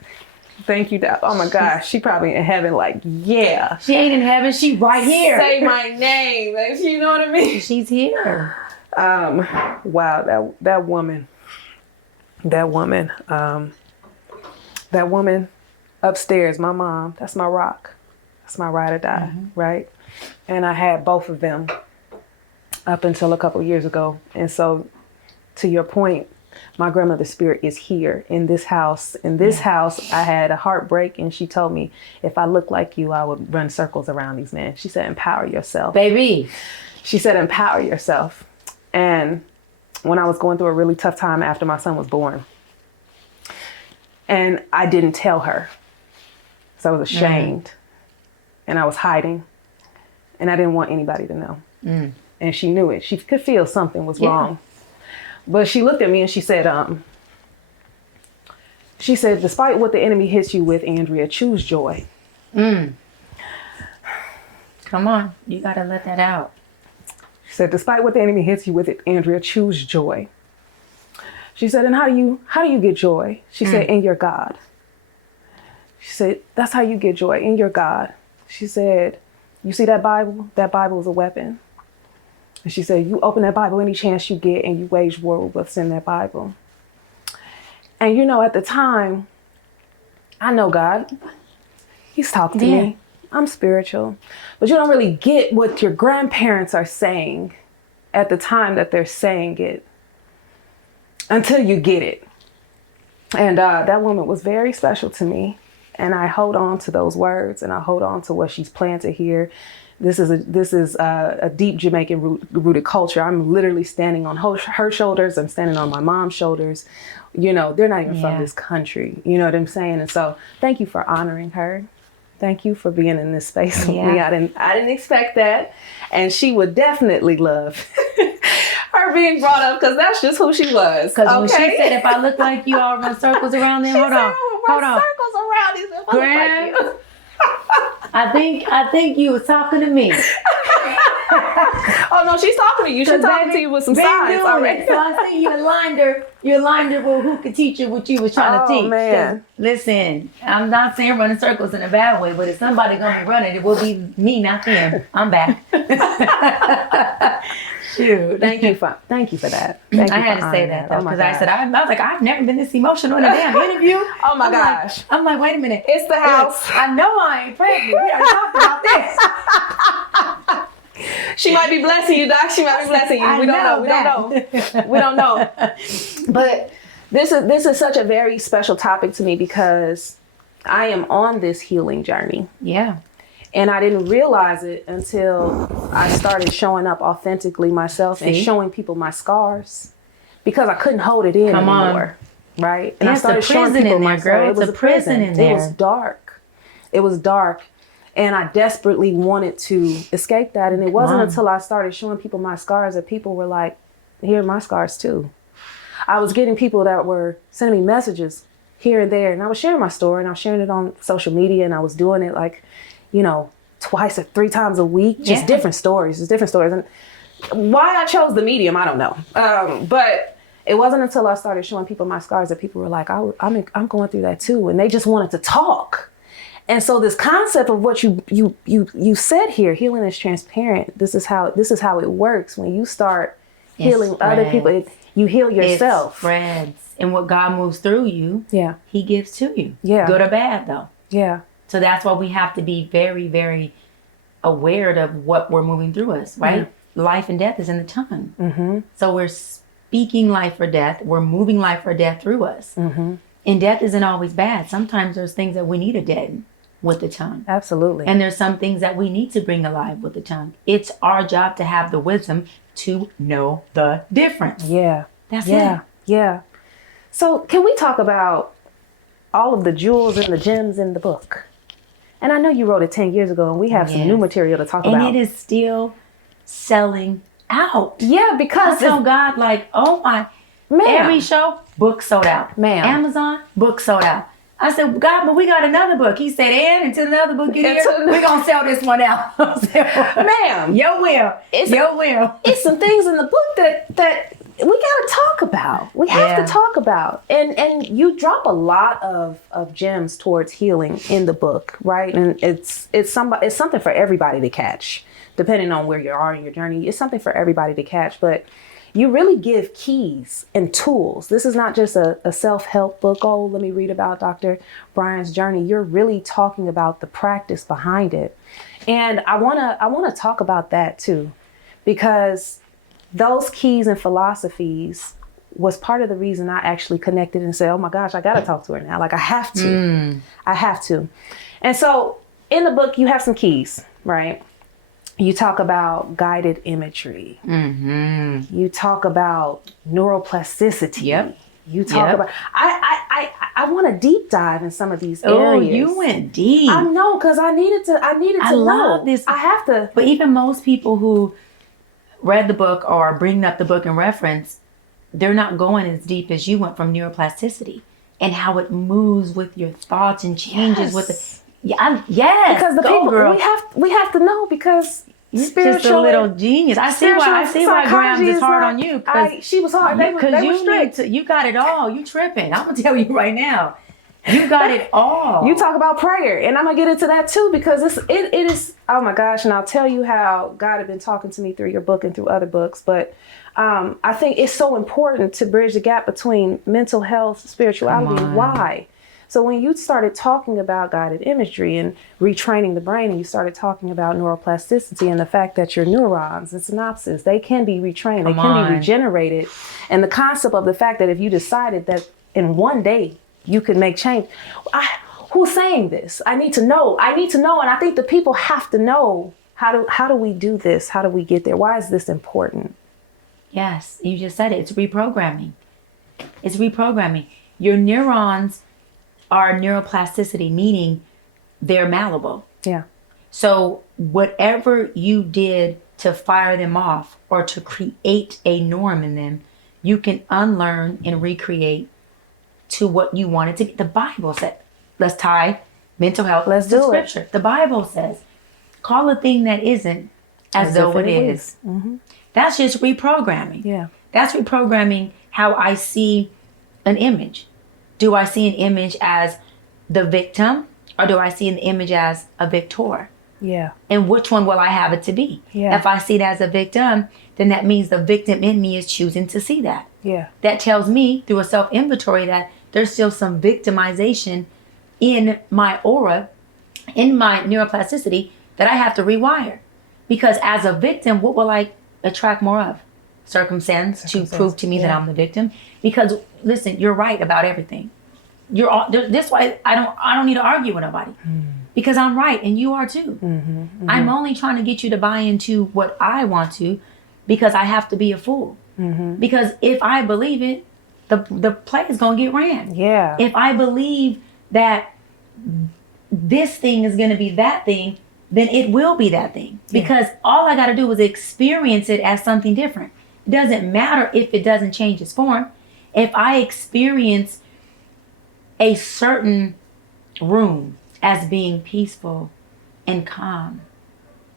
Thank you, Doc. Oh my gosh, she probably in heaven. Like, yeah. She ain't in heaven. She right here. Say my name. Like, you know what I mean? She's here. Wow. That woman upstairs. My mom. That's my rock. That's my ride or die, right? And I had both of them up until a couple of years ago. And so, to your point, my grandmother's spirit is here in this house. In this house, I had a heartbreak, and she told me, if I looked like you, I would run circles around these men. She said, empower yourself. Baby. She said, empower yourself. And when I was going through a really tough time after my son was born, and I didn't tell her, so I was ashamed, and I was hiding, and I didn't want anybody to know. And she knew it. She could feel something was wrong. But she looked at me and she said, despite what the enemy hits you with, Andrea, choose joy. Come on. You got to let that out. She said, despite what the enemy hits you with it, Andrea, choose joy. She said, and how do you get joy? She said, in your God. She said, that's how you get joy, in your God. She said, you see that Bible? That Bible is a weapon. And she said, you open that Bible any chance you get and you wage war with what's in that Bible. And you know, at the time, I know God. He's talking to me. I'm spiritual. But you don't really get what your grandparents are saying at the time that they're saying it until you get it. And that woman was very special to me. And I hold on to those words, and I hold on to what she's planted here. This is a deep Jamaican rooted culture. I'm literally standing on her shoulders. I'm standing on my mom's shoulders. You know, they're not even from this country. You know what I'm saying? And so thank you for honoring her. Thank you for being in this space with me. I didn't expect that. And she would definitely love her being brought up, because that's just who she was. Because when she said, if I look like you, I'll run circles around them. Hold on. Circles around these. Grand, like you. I think you was talking to me. Oh no, she's talking to you. She's talking to you with some signs already. So I see you aligned her with who could teach you what you was trying to teach. Oh man. Listen, I'm not saying running circles in a bad way, but if somebody gonna be running, it will be me, not them. I'm back. Shoot. Thank you for that. I had to say that though, because I was like, I've never been this emotional in a damn interview. Oh my gosh. I'm like, wait a minute. It's the house. I know I ain't pregnant. We already talked about this. She might be blessing you, Doc. She might be blessing you. We don't know. But this is such a very special topic to me, because I am on this healing journey. Yeah. And I didn't realize it until I started showing up authentically myself and showing people my scars, because I couldn't hold it in anymore. Right? And I started showing people my scars. It was a prison in there. It was dark. It was dark. And I desperately wanted to escape that. And it wasn't until I started showing people my scars that people were like, here are my scars too. I was getting people that were sending me messages here and there. And I was sharing my story, and I was sharing it on social media, and I was doing it like, you know, 2 or 3 times a week, just different stories. And why I chose the medium, I don't know. But it wasn't until I started showing people my scars that people were like, I'm going through that too. And they just wanted to talk. And so this concept of what you said here, healing is transparent. This is how it works. When you start healing other people, you heal yourself. It spreads. And what God moves through you, he gives to you. Yeah. Good or bad though. Yeah. So that's why we have to be very, very aware of what we're moving through us, right? Yeah. Life and death is in the tongue. Mm-hmm. So we're speaking life or death. We're moving life or death through us. Mm-hmm. And death isn't always bad. Sometimes there's things that we need to deaden with the tongue. Absolutely. And there's some things that we need to bring alive with the tongue. It's our job to have the wisdom to know the difference. Yeah. That's it. Yeah. So can we talk about all of the jewels and the gems in the book? And I know you wrote it 10 years ago, and we have some new material to talk about. And it is still selling out. Yeah, because I tell God, like, oh my, every show, book sold out. Amazon, book sold out. I said, God, but we got another book. He said, and until another book get here, we're going to sell this one out. Ma'am. Your will. It's some things in the book that we got to talk about. We have to talk about. And you drop a lot of gems towards healing in the book, right? And it's something for everybody to catch, depending on where you are in your journey. It's something for everybody to catch, but you really give keys and tools. This is not just a self-help book. Oh, let me read about Dr. Bryant's journey. You're really talking about the practice behind it. And I wanna talk about that too, because those keys and philosophies was part of the reason I actually connected and said, oh my gosh, I gotta talk to her now. Like I have to. And so in the book, you have some keys, right? You talk about guided imagery. Mm-hmm. You talk about neuroplasticity. Yep. You talk about, I want to deep dive in some of these areas. Oh, you went deep. I know, because I needed to I love this. I have to. But even most people who read the book or bring up the book in reference, they're not going as deep as you went from neuroplasticity and how it moves with your thoughts and changes with the. Yes. Because the people, we have to know, because you're just a little genius. I see why Grams is hard on you. She was hard. They were strict. You got it all. You tripping. I'm gonna tell you right now. You got it all. You talk about prayer, and I'm gonna get into that too, because it is. Oh my gosh! And I'll tell you how God had been talking to me through your book and through other books. But I think it's so important to bridge the gap between mental health, spirituality, and why. So when you started talking about guided imagery and retraining the brain, and you started talking about neuroplasticity and the fact that your neurons and synapses, they can be retrained, they can be regenerated. And the concept of the fact that if you decided that in one day you could make change. who's saying this? I need to know. And I think the people have to know, how do we do this? How do we get there? Why is this important? Yes, you just said it. It's reprogramming. It's reprogramming. Your neurons are neuroplasticity, meaning they're malleable. Yeah. So whatever you did to fire them off or to create a norm in them, you can unlearn and recreate to what you wanted to be. The Bible said, let's tie mental health to scripture. The Bible says, call a thing that isn't as though it is. Mm-hmm. That's just reprogramming. Yeah. That's reprogramming how I see an image. Do I see an image as the victim, or do I see an image as a victor? Yeah. And which one will I have it to be? Yeah. If I see it as a victim, then that means the victim in me is choosing to see that. Yeah. That tells me through a self-inventory that there's still some victimization in my aura, in my neuroplasticity, that I have to rewire. Because as a victim, what will I attract more of? Circumstance to prove to me that I'm the victim. Because listen, you're right about everything. You're all, this why I don't need to argue with nobody. Because I'm right and you are too. I'm only trying to get you to buy into what I want to, because I have to be a fool. Because if I believe it, the play is gonna get ran. Yeah. If I believe that this thing is gonna be that thing, then it will be that thing. Because all I gotta do is experience it as something different. It doesn't matter if it doesn't change its form. If I experience a certain room as being peaceful and calm,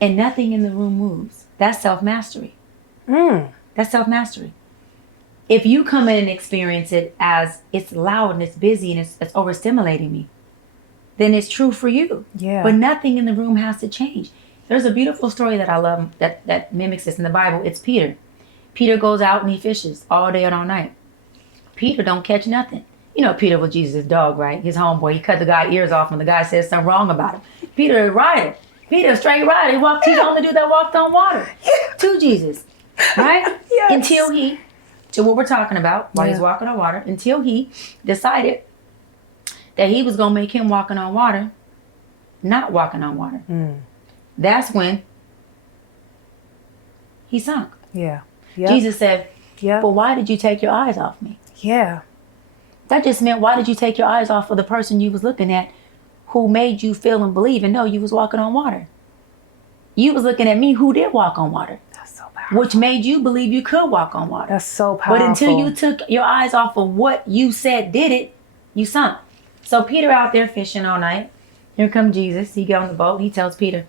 and nothing in the room moves, that's self-mastery. That's self-mastery. If you come in and experience it as it's loud and it's busy and it's overstimulating me, then it's true for you. Yeah. But nothing in the room has to change. There's a beautiful story that I love that mimics this in the Bible. It's Peter. Peter goes out and he fishes all day and all night. Peter don't catch nothing. You know, Peter was Jesus' dog, right? His homeboy. He cut the guy's ears off when the guy said something wrong about him. Peter is riding. Peter straight riding. He's the only dude that walked on water. To Jesus. Right? Yes. Until he, to what we're talking about, while he's walking on water, until he decided that he was going to make him walking on water, not walking on water. That's when he sunk. Yeah. Jesus said, but why did you take your eyes off me? Yeah. That just meant, why did you take your eyes off of the person you was looking at who made you feel and believe and know you was walking on water? You was looking at me who did walk on water. That's so powerful. Which made you believe you could walk on water. That's so powerful. But until you took your eyes off of what you said did it, you sunk. So Peter out there fishing all night. Here comes Jesus. He get on the boat. He tells Peter,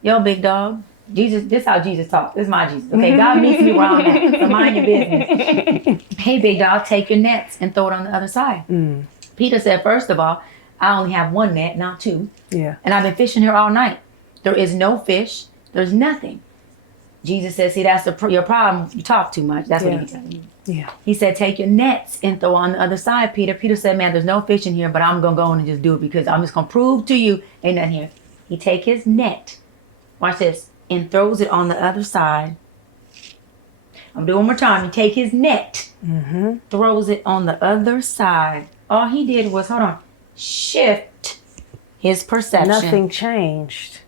yo, big dog. Jesus, this is how Jesus talks. This is my Jesus. Okay, God meets me where I'm at. So mind your business. Hey, big dog, take your nets and throw it on the other side. Peter said, first of all, I only have one net, not two. Yeah. And I've been fishing here all night. There is no fish. There's nothing. Jesus said, see, that's your problem. You talk too much. That's what he said. Yeah. He said, take your nets and throw on the other side, Peter. Peter said, man, there's no fish in here, but I'm going to go in and just do it because I'm just going to prove to you ain't nothing here. He take his net, watch this, and throws it on the other side. I'm doing one more time. He take his net, throws it on the other side. All he did was, shift his perception. Nothing changed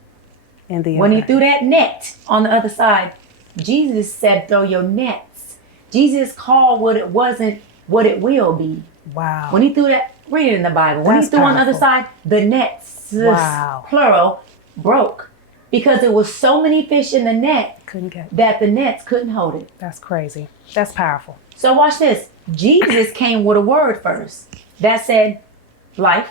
in the When he threw that net on the other side, Jesus said, throw your nets. Jesus called what it wasn't what it will be. Wow. When he threw that, read it in the Bible. When he threw on the other side, the nets, plural, broke. Because there was so many fish in the net that the nets couldn't hold it. That's crazy. That's powerful. So watch this. Jesus came with a word first that said, life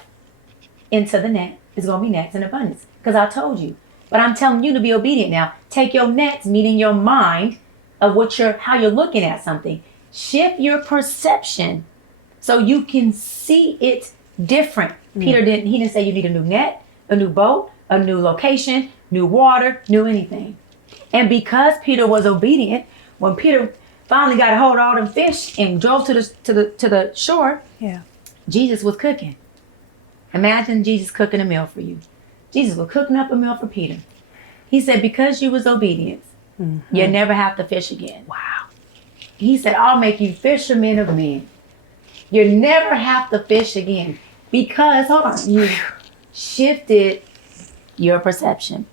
into the net is going to be nets in abundance. Because I told you. But I'm telling you to be obedient now. Take your nets, meaning your mind of how you're looking at something. Shift your perception so you can see it different. Peter didn't say you need a new net, a new boat, a new location, new water, new anything. And because Peter was obedient, when Peter finally got a hold of all them fish and drove to the shore, Jesus was cooking. Imagine Jesus cooking a meal for you. Jesus was cooking up a meal for Peter. He said, because you was obedient, you never have to fish again. Wow. He said, I'll make you fishermen of men. You never have to fish again. Because, shifted your perception.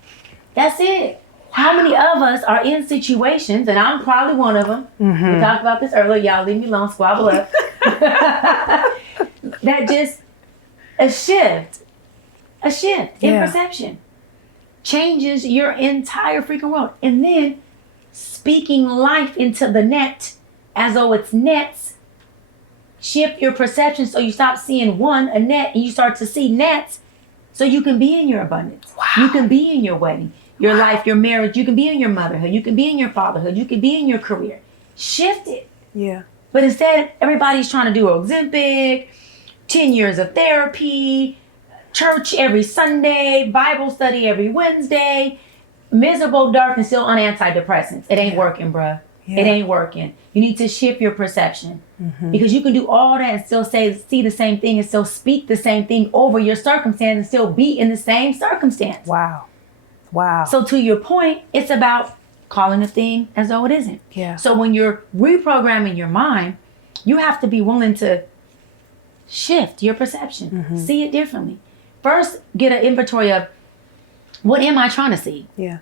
That's it. How many of us are in situations, and I'm probably one of them. We talked about this earlier. Y'all leave me alone, squabble up. That just a shift in perception changes your entire freaking world. And then speaking life into the net as though it's nets, shift your perception so you stop seeing a net, and you start to see nets so you can be in your abundance. Wow. You can be in your wedding, your life, your marriage. You can be in your motherhood. You can be in your fatherhood. You can be in your career. Shift it. Yeah. But instead, everybody's trying to do Ozempic, 10 years of therapy, church every Sunday, Bible study every Wednesday, miserable, dark, and still on antidepressants. It ain't working, bruh. Yeah. It ain't working. You need to shift your perception because you can do all that and still see the same thing and still speak the same thing over your circumstance and still be in the same circumstance. Wow. So to your point, it's about calling a thing as though it isn't. Yeah. So when you're reprogramming your mind, you have to be willing to shift your perception, see it differently. First, get an inventory of what am I trying to see? Yeah.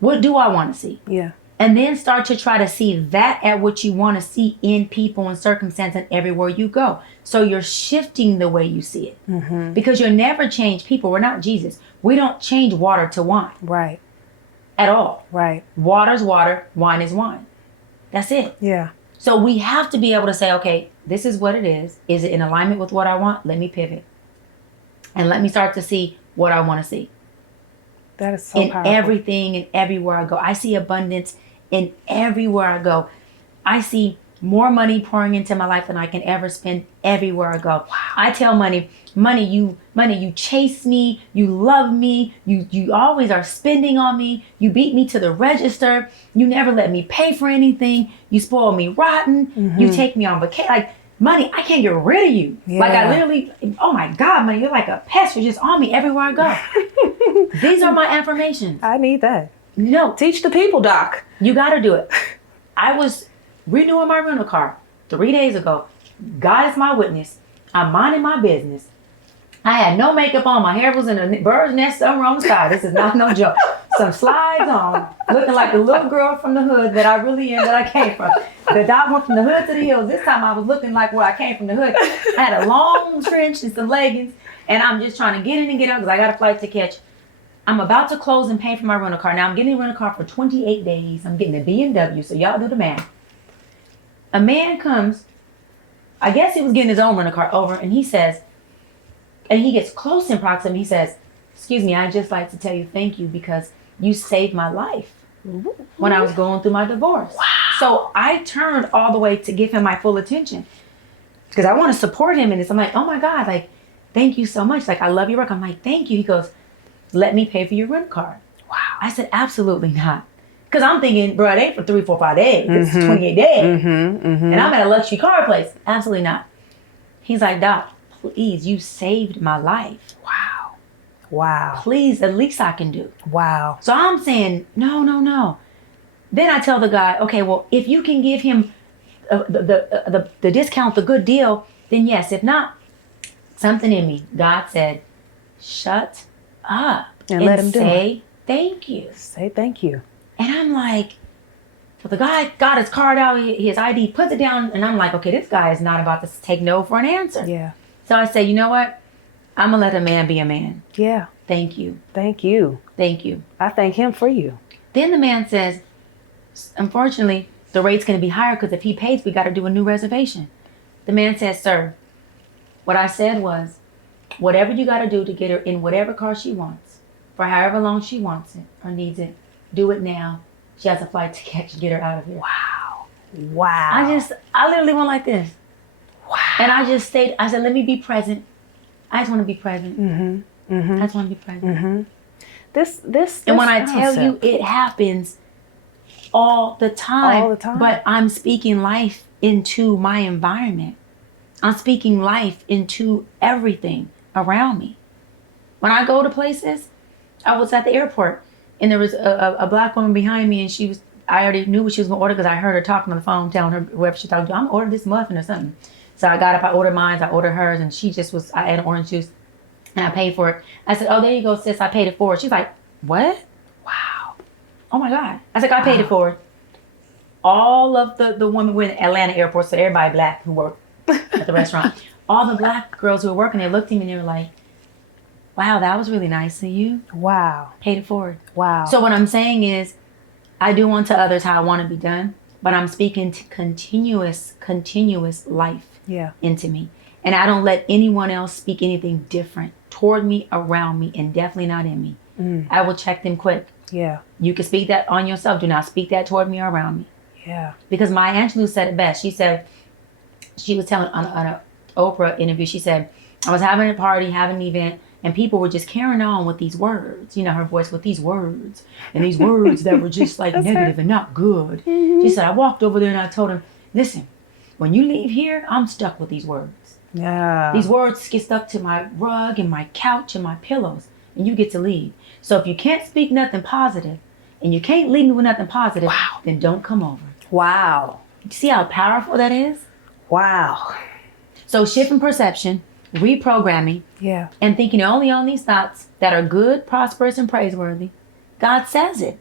What do I want to see? Yeah. And then start to try to see that at what you want to see in people and circumstance and everywhere you go. So you're shifting the way you see it. Because you'll never change people. We're not Jesus. We don't change water to wine. Right. At all. Right. Water's water, wine is wine. That's it. Yeah. So we have to be able to say, okay, this is what it is. Is it in alignment with what I want? Let me pivot. And let me start to see what I want to see. That is so powerful. In everything and everywhere I go. I see abundance in everywhere I go. I see more money pouring into my life than I can ever spend everywhere I go. Wow. I tell money, you chase me, you love me, you always are spending on me, you beat me to the register, you never let me pay for anything, you spoil me rotten, you take me on vacation. Like, money, I can't get rid of you. Yeah. Like, I literally, oh my God, money, you're like a pest. You're just on me everywhere I go. These are my affirmations. I need that. No. Teach the people, Doc. You got to do it. I was renewing my rental car 3 days ago. God is my witness. I'm minding my business. I had no makeup on. My hair was in a bird's nest somewhere on the side. This is not no joke. Some slides on, looking like the little girl from the hood that I really am, that I came from. The dog went from the hood to the hills. This time I was looking like where I came from the hood. I had a long trench and some leggings, and I'm just trying to get in and get out because I got a flight to catch. I'm about to close and pay for my rental car. Now I'm getting a rental car for 28 days. I'm getting a BMW, so y'all do the math. A man comes, I guess he was getting his own rental car over, and he says, and he gets close in proximity, he says, excuse me, I'd just like to tell you thank you because you saved my life when I was going through my divorce. Wow. So I turned all the way to give him my full attention because I want to support him in this. I'm like, oh my God, like, thank you so much. Like, I love your work. I'm like, thank you. He goes, let me pay for your rent card. Wow. I said, absolutely not. Because I'm thinking, bro, it ain't for 3, 4, 5 days. It's 28 days. And I'm at a luxury car place. Absolutely not. He's like, Doc, please, you saved my life. Wow. Wow. Please, at least I can do. Wow. So I'm saying, no. Then I tell the guy, okay, well, if you can give him the discount, the good deal, then yes. If not, something in me, God said, shut up and let him do say thank you. Say thank you. And I'm like, so the guy got his card out, his ID, puts it down, and I'm like, okay, this guy is not about to take no for an answer. Yeah. So I say, you know what? I'm gonna let a man be a man. Yeah. Thank you. Thank you. Thank you. I thank him for you. Then the man says, unfortunately, the rate's gonna be higher because if he pays, we gotta do a new reservation. The man says, sir, what I said was, whatever you gotta do to get her in whatever car she wants, for however long she wants it or needs it, do it now. She has a flight to catch to get her out of here. Wow. Wow. I literally went like this. Wow. And I just stayed, I said, let me be present. I just want to be present. I just want to be present. This and when I tell you, it happens all the time. All the time. But I'm speaking life into my environment. I'm speaking life into everything around me. When I go to places, I was at the airport and there was a black woman behind me, and I already knew what she was going to order because I heard her talking on the phone, telling her whoever she talked to, I'm going to order this muffin or something. So I got up, I ordered mine, I ordered hers, and I had an orange juice. And I paid for it. I said, oh, there you go, sis. I paid it forward. She's like, what? Wow. Oh my God. I said, I paid it forward. All of the women were in Atlanta airport, so everybody black who worked at the restaurant. All the black girls who were working, they looked at me and they were like, wow, that was really nice of you. Wow. Paid it forward. Wow. So what I'm saying is, I do unto others how I want to be done, but I'm speaking to continuous life into me. And I don't let anyone else speak anything different toward me, around me, and definitely not in me. I will check them quick. Yeah. You can speak that on yourself. Do not speak that toward me or around me. Yeah. Because Maya Angelou said it best. She said, she was telling on an Oprah interview, she said, I was having a party, having an event, and people were just carrying on with these words, you know, her voice with these words, and these words that were just like negative and not good. She said, I walked over there and I told him, listen, when you leave here, I'm stuck with these words. Yeah. These words get stuck to my rug and my couch and my pillows, and you get to leave. So if you can't speak nothing positive, and you can't leave me with nothing positive, then don't come over. Wow. You see how powerful that is? Wow. So shifting perception, reprogramming, and thinking only on these thoughts that are good, prosperous, and praiseworthy. God says it.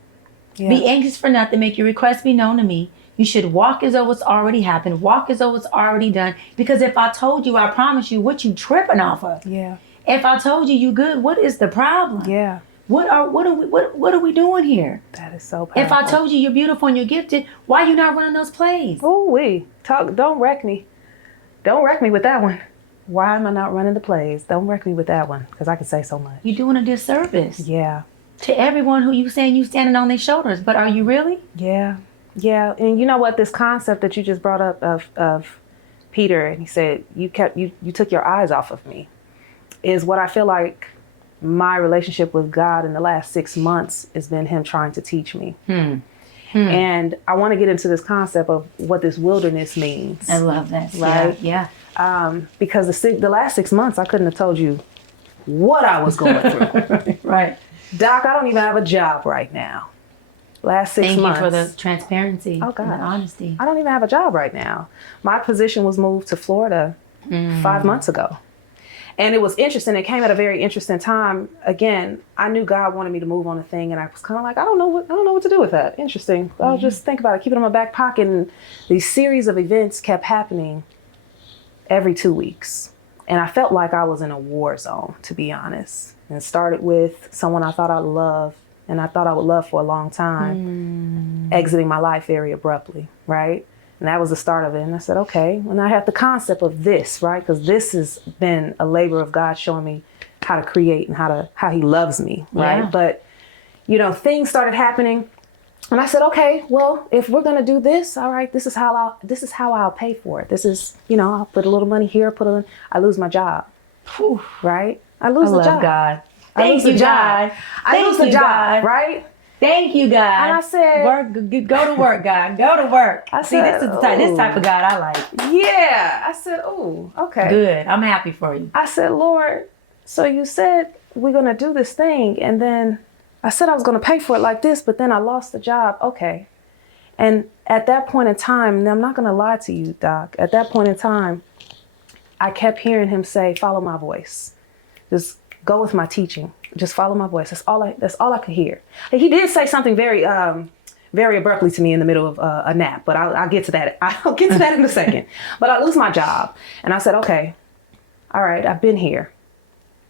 Yeah. Be anxious for nothing, make your requests be known to me. You should walk as though it's already happened, walk as though it's already done. Because if I told you, I promise you, what you tripping off of? Yeah. If I told you good, what is the problem? Yeah. What are we doing here? That is so powerful. If I told you you're beautiful and you're gifted, why are you not running those plays? Oh, don't wreck me. Don't wreck me with that one. Why am I not running the plays? Don't wreck me with that one, because I can say so much. You're doing a disservice. Yeah. To everyone who you saying you standing on their shoulders, but are you really? Yeah. Yeah. And you know what? This concept that you just brought up of Peter, and he said you took your eyes off of me, is what I feel like my relationship with God in the last 6 months has been him trying to teach me. And I want to get into this concept of what this wilderness means. I love that. Right? Yeah. Because the last 6 months, I couldn't have told you what I was going through. Right. Doc, I don't even have a job right now. Last 6 months. Thank you for the transparency and the honesty. I don't even have a job right now. My position was moved to Florida 5 months ago. And it was interesting. It came at a very interesting time. Again, I knew God wanted me to move on a thing, and I was kind of like, I don't know what to do with that. Interesting. I'll just think about it, keep it in my back pocket. And these series of events kept happening every 2 weeks. And I felt like I was in a war zone, to be honest. And it started with someone I thought I loved, and I thought I would love for a long time, exiting my life very abruptly, right? And that was the start of it. And I said, okay. And I had the concept of this, right? Because this has been a labor of God showing me how to create and how he loves me, right? Yeah. But, things started happening. And I said, okay, well, if we're going to do this, all right, this is how I'll pay for it. This is, I'll put a little money here, I lose my job, right? I lose the job. God. I lose the job. I lose the job, right? Thank you, God. And I said, go to work, God. Go to work. I said, this type of God I like. Yeah. I said, oh, okay. Good. I'm happy for you. I said, Lord, so you said we're going to do this thing. And then I said I was going to pay for it like this, but then I lost the job. Okay. And at that point in time, and I'm not going to lie to you, Doc, at that point in time, I kept hearing him say, follow my voice. Just go with my teaching. Just follow my voice. That's all I could hear. He did say something very, very abruptly to me in the middle of a nap, but I'll get to that. I'll get to that in a second. But I lose my job, and I said, okay, all right, I've been here.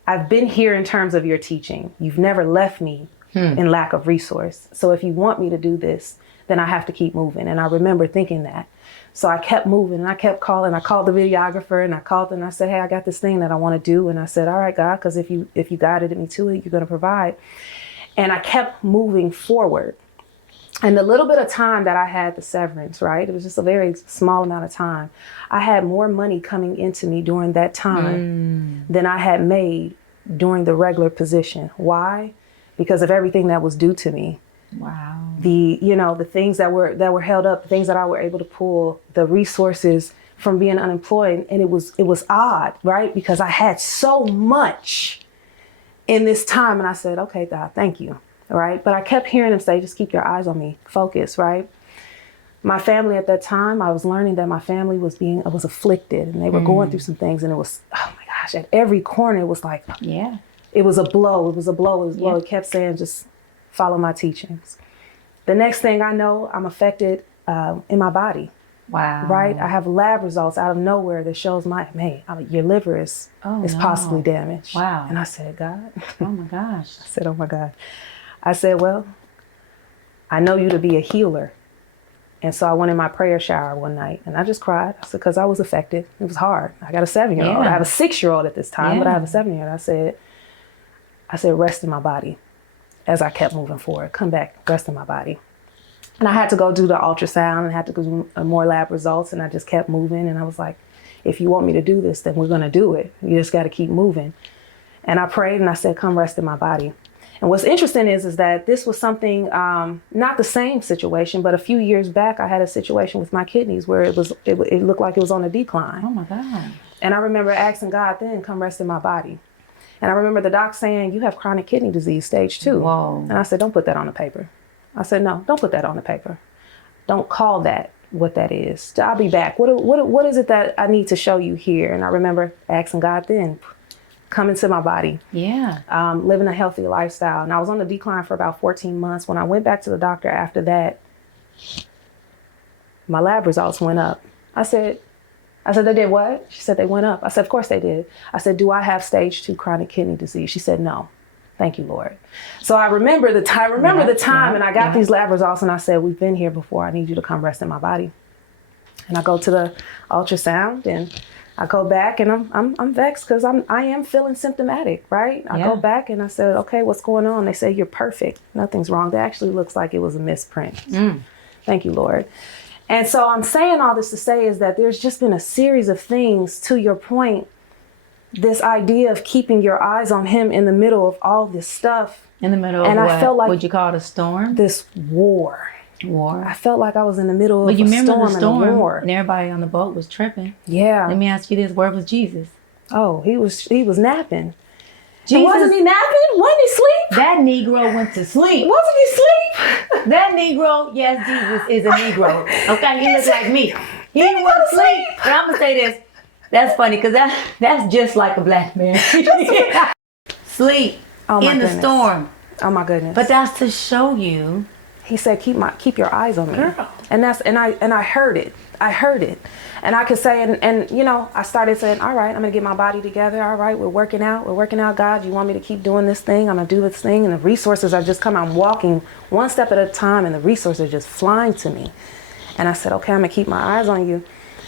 I've been here in terms of your teaching. You've never left me in lack of resource. So if you want me to do this, then I have to keep moving. And I remember thinking that. So I kept moving and I kept calling. I called the videographer and I called and I said, hey, I got this thing that I want to do. And I said, all right, God, because if you guided me to it, you're going to provide. And I kept moving forward. And the little bit of time that I had the severance, right? It was just a very small amount of time. I had more money coming into me during that time than I had made during the regular position. Why? Because of everything that was due to me. Wow. The things that were held up, the things that I were able to pull, the resources from being unemployed. And it was odd, right? Because I had so much in this time. And I said, okay, God, thank you. Right. But I kept hearing him say, just keep your eyes on me, focus. Right. My family at that time, I was learning that my family was afflicted and they were going through some things. And it was, oh my gosh, gosh, at every corner, it was like, yeah, it was a blow. It was a blow. It was a blow. Yeah. It kept saying, just follow my teachings. The next thing I know, I'm affected in my body. Wow. Right? I have lab results out of nowhere that shows your liver is possibly damaged. Wow. And I said, God. Oh my gosh. I said, oh my God. I said, well, I know you to be a healer. And so I went in my prayer shower one night and I just cried. I said, because I was affected. It was hard. I got a 7-year-old. Yeah. I have a 6-year-old at this time, but I Yeah. have a 7-year-old. I said, rest in my body. As I kept moving forward, come back, rest in my body. And I had to go do the ultrasound and had to go do more lab results. And I just kept moving. And I was like, if you want me to do this, then we're going to do it. You just got to keep moving. And I prayed and I said, come rest in my body. And what's interesting is that this was something, not the same situation, but a few years back, I had a situation with my kidneys where it looked like it was on a decline. Oh my God. And I remember asking God then, come rest in my body. And I remember the doc saying, you have chronic kidney disease, stage 2. Whoa. And I said, don't put that on the paper. I said, no, don't put that on the paper. Don't call that what that is. I'll be back. What is it that I need to show you here? And I remember asking God then, come into my body. Yeah. Living a healthy lifestyle. And I was on the decline for about 14 months. When I went back to the doctor after that, my lab results went up. I said, they did what? She said, they went up. I said, of course they did. I said, do I have stage 2 chronic kidney disease? She said, no. Thank you, Lord. So I remember the time, and I got these lab results and I said, we've been here before. I need you to come rest in my body. And I go to the ultrasound and I go back and I'm vexed because I am feeling symptomatic, right? I go back and I said, okay, what's going on? They say, you're perfect. Nothing's wrong. That actually looks like it was a misprint. Thank you, Lord. And so I'm saying all this to say is that there's just been a series of things, to your point, this idea of keeping your eyes on him in the middle of all this stuff. In the middle of and what? I felt like, would you call it a storm? This war. War. I felt like I was in the middle of you a remember storm the storm and a war. And everybody on the boat was tripping. Yeah. Let me ask you this, where was Jesus? Oh, he was napping. Jesus, wasn't he napping? Wasn't he asleep? That Negro went to sleep. Wasn't he asleep? That Negro, yes, Jesus is a Negro. Okay, he looks like me. He was asleep. But I'm gonna say this. That's funny because that's just like a black man. Sleep in the storm. Oh my goodness. But that's to show you. He said, keep your eyes on me. Girl. And I heard it. I heard it. And I could say, and you know, I started saying, all right, I'm gonna get my body together. All right, we're working out, God. You want me to keep doing this thing? I'm gonna do this thing. And the resources are just coming. I'm walking one step at a time and the resources are just flying to me. And I said, okay, I'm gonna keep my eyes on you.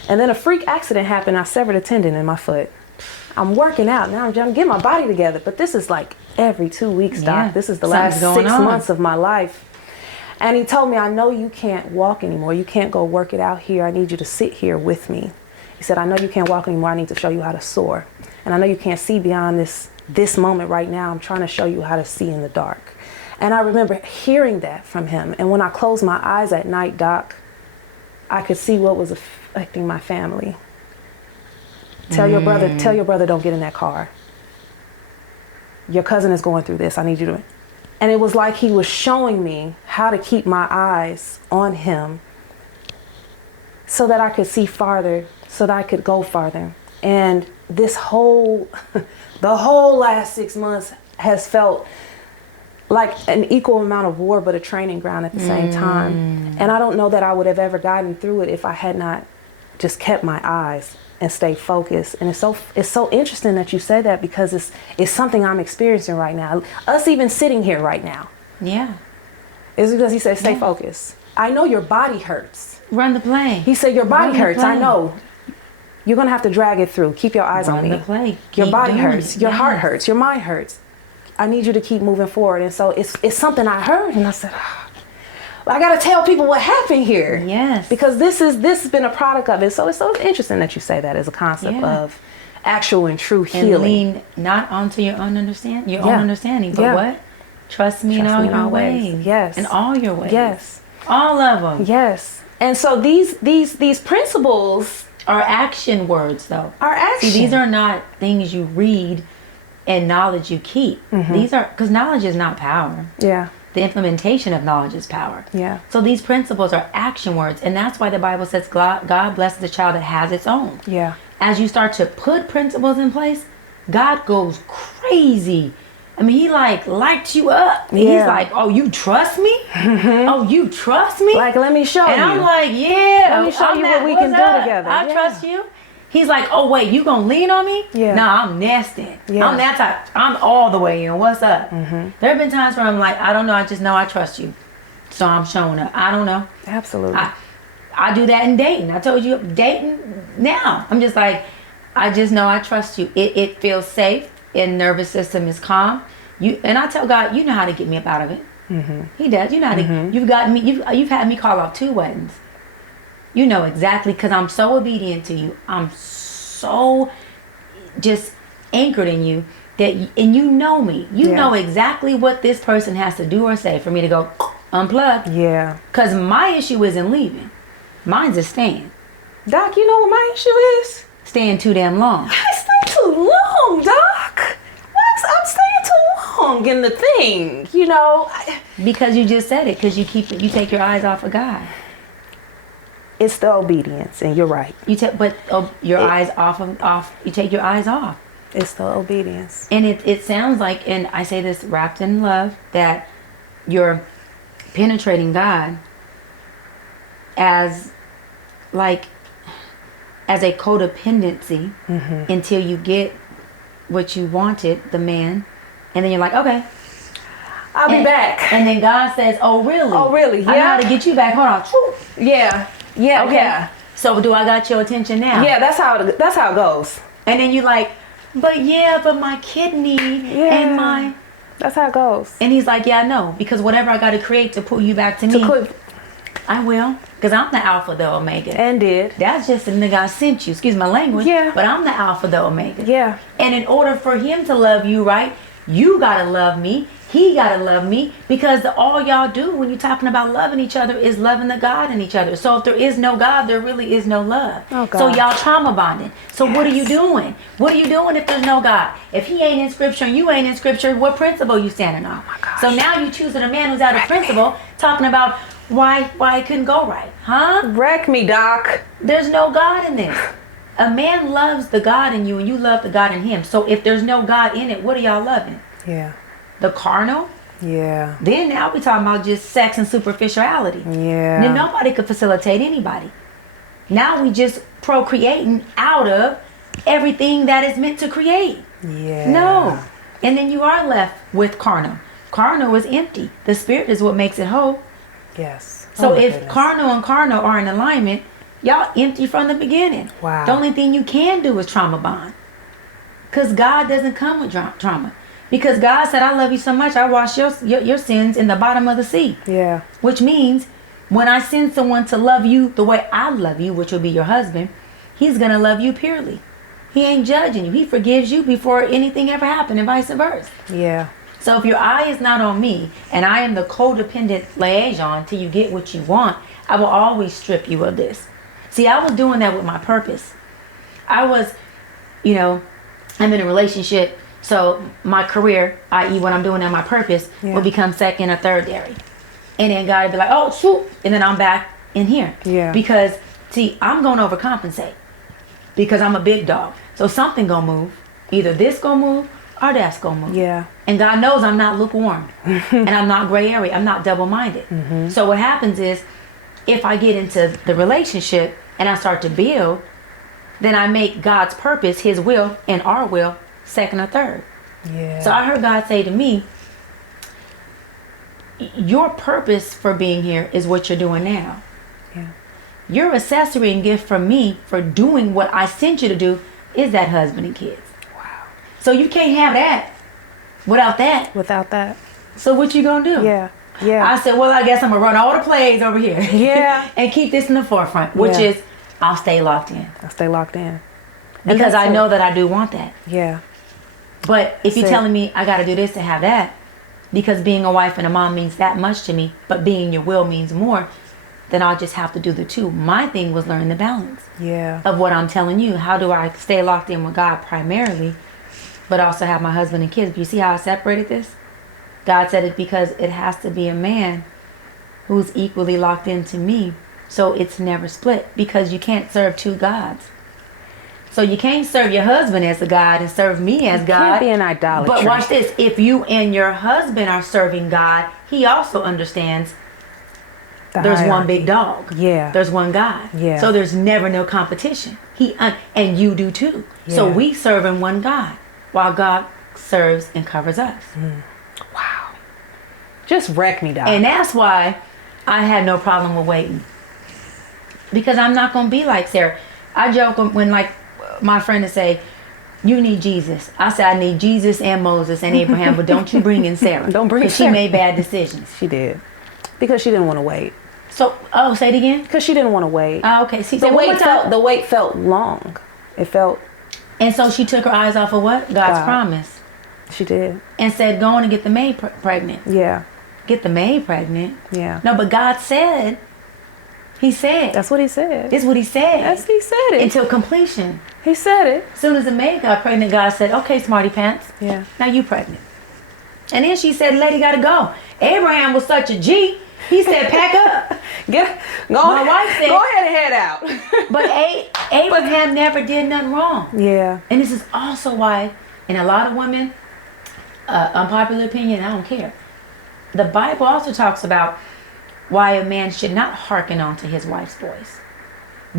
And then a freak accident happened. I severed a tendon in my foot. I'm working out now. I'm getting my body together. But this is like every 2 weeks, Doc. This is the last 6 months of my life. And he told me, I know you can't walk anymore. You can't go work it out here. I need you to sit here with me. He said, I know you can't walk anymore. I need to show you how to soar. And I know you can't see beyond this moment right now. I'm trying to show you how to see in the dark. And I remember hearing that from him. And when I closed my eyes at night, Doc, I could see what was affecting my family. Tell your brother don't get in that car. Your cousin is going through this. I need you to. And it was like he was showing me how to keep my eyes on him so that I could see farther, so that I could go farther. And the whole last 6 months has felt like an equal amount of war, but a training ground at the same time. And I don't know that I would have ever gotten through it if I had not just kept my eyes and stay focused. And it's so interesting that you say that, because it's something I'm experiencing right now. Us even sitting here right now. Yeah. It's because he said, stay focused. I know your body hurts. Run the play. He said, your body hurts. I know. You're going to have to drag it through. Keep your eyes on me. Run the play. Your body hurts. Your heart hurts. Your mind hurts. I need you to keep moving forward. And so it's something I heard, and I said, I got to tell people what happened here. Yes. Because this has been a product of it. So it's so interesting that you say that as a concept of actual and true healing. And lean not onto your own understanding, but what? Trust me in all your ways. Yes. In all your ways. Yes. All of them. Yes. And so these principles are action words, though. Are action. See, these are not things you read and knowledge you keep. These are, because knowledge is not power. Yeah. The implementation of knowledge is power. Yeah. So these principles are action words. And that's why the Bible says God blesses the child that has its own. Yeah. As you start to put principles in place, God goes crazy. I mean, he like lights you up. And he's like, oh, you trust me? Oh, you trust me? Like, let me show you. And I'm like, yeah. Let me show you what we can do together. I trust you. He's like, oh, wait, you gonna lean on me? Yeah. Nah, I'm nesting. Yeah. I'm that type. I'm all the way in. What's up? There have been times where I'm like, I don't know. I just know I trust you. So I'm showing up. I don't know. Absolutely. I do that in dating. I told you, dating now. I'm just like, I just know I trust you. It feels safe. And nervous system is calm. And I tell God, you know how to get me up out of it. He does. You know how to. You've got me. You've had me call off 2 weddings. You know exactly, because I'm so obedient to you. I'm so just anchored in you and you know me. You know exactly what this person has to do or say for me to go unplug. Yeah. Because my issue isn't leaving. Mine's is staying. Doc, you know what my issue is? Staying too damn long. I stay too long, Doc. I'm staying too long in the thing, you know. Because you just said it. Because you take your eyes off of God. It's the obedience, and you're right. You take, but your eyes off. You take your eyes off. It's the obedience. And it sounds like, and I say this wrapped in love, that you're penetrating God as a codependency until you get what you wanted, the man, and then you're like, okay, I'll be back. And then God says, oh really? Oh really? Yeah. I know how to get you back. Hold on. Yeah. Yeah. Okay. Yeah. So do I got your attention now? Yeah. That's how it goes. And then you like, but my kidney and my. That's how it goes. And he's like, yeah, I know, because whatever I got to create to pull you back to me, I will, because I'm the Alpha, the Omega. And did. That's just the nigga I sent you. Excuse my language. Yeah. But I'm the Alpha, the Omega. Yeah. And in order for him to love you, right, you gotta love me. He gotta love me, because all y'all do when you're talking about loving each other is loving the God in each other. So if there is no God, there really is no love. Oh, God. So y'all trauma bonding. So what are you doing? What are you doing if there's no God? If he ain't in scripture and you ain't in scripture, what principle you standing on? Oh my gosh. So now you choosing a man who's out of principle, talking about why it couldn't go right, huh? Wreck me, Doc. There's no God in this. A man loves the God in you and you love the God in him. So if there's no God in it, what are y'all loving? Yeah. The carnal? Yeah. Then now we talking about just sex and superficiality. Yeah. Then nobody could facilitate anybody. Now we just procreating out of everything that is meant to create. Yeah. No. And then you are left with carnal. Carnal is empty. The spirit is what makes it whole. Yes. So if carnal and carnal are in alignment, y'all empty from the beginning. Wow. The only thing you can do is trauma bond. Because God doesn't come with trauma. Because God said, I love you so much, I wash your sins in the bottom of the sea. Yeah. Which means when I send someone to love you the way I love you, which will be your husband, he's going to love you purely. He ain't judging you. He forgives you before anything ever happened and vice versa. Yeah. So if your eye is not on me and I am the codependent liaison till you get what you want, I will always strip you of this. See, I was doing that with my purpose. I was, I'm in a relationship. So my career, i.e. what I'm doing in my purpose, will become second or thirdary. And then God will be like, oh, shoot. And then I'm back in here. Yeah. Because, see, I'm going to overcompensate. Because I'm a big dog. So something going to move. Either this going to move or that's going to move. Yeah. And God knows I'm not lukewarm. And I'm not gray area. I'm not double-minded. Mm-hmm. So what happens is, if I get into the relationship and I start to build, then I make God's purpose, his will, and our will, second or third. Yeah. So I heard God say to me, your purpose for being here is what you're doing now. Yeah. Your accessory and gift from me for doing what I sent you to do is that husband and kids. Wow. So you can't have that without that. Without that. So what you gonna do? Yeah. Yeah. I said, well, I guess I'm gonna run all the plays over here. Yeah. And keep this in the forefront, which is I'll stay locked in. I'll stay locked in. Because I know that I do want that. Yeah. But if you're telling me I got to do this to have that, because being a wife and a mom means that much to me, but being your will means more, then I'll just have to do the two. My thing was learn the balance of what I'm telling you. How do I stay locked in with God primarily, but also have my husband and kids? But you see how I separated this? God said it because it has to be a man who's equally locked into me. So it's never split, because you can't serve two gods. So you can't serve your husband as a God and serve me as God. Can't be an idolatry. But watch this. If you and your husband are serving God, he also understands there's one big dog. Yeah. There's one God. Yeah. So there's never no competition. And you do too. Yeah. So we serve in one God while God serves and covers us. Wow. Just wreck me, Doc. And that's why I had no problem with waiting. Because I'm not going to be like Sarah. I joke when like my friend would say, you need Jesus. I said, I need Jesus and Moses and Abraham, but don't you bring in Sarah. Don't bring Because Sarah. she made bad decisions. She did. Because she didn't want to wait. So, say it again? Because she didn't want to wait. Okay. See, the wait felt long. It felt. And so she took her eyes off of what? God's promise. She did. And said, go on and get the maid pregnant. Yeah. Get the maid pregnant? Yeah. No, but God said, he said. That's what he said. This is what he said. Yes, he said it. Until completion. He said it. As soon as the maid got pregnant, God said, okay, smarty pants. Yeah. Now you pregnant. And then she said, lady gotta go. Abraham was such a G. He said, pack up. My wife said, go ahead and head out. But Abraham never did nothing wrong. Yeah. And this is also why, and a lot of women, unpopular opinion, I don't care. The Bible also talks about why a man should not hearken on to his wife's voice.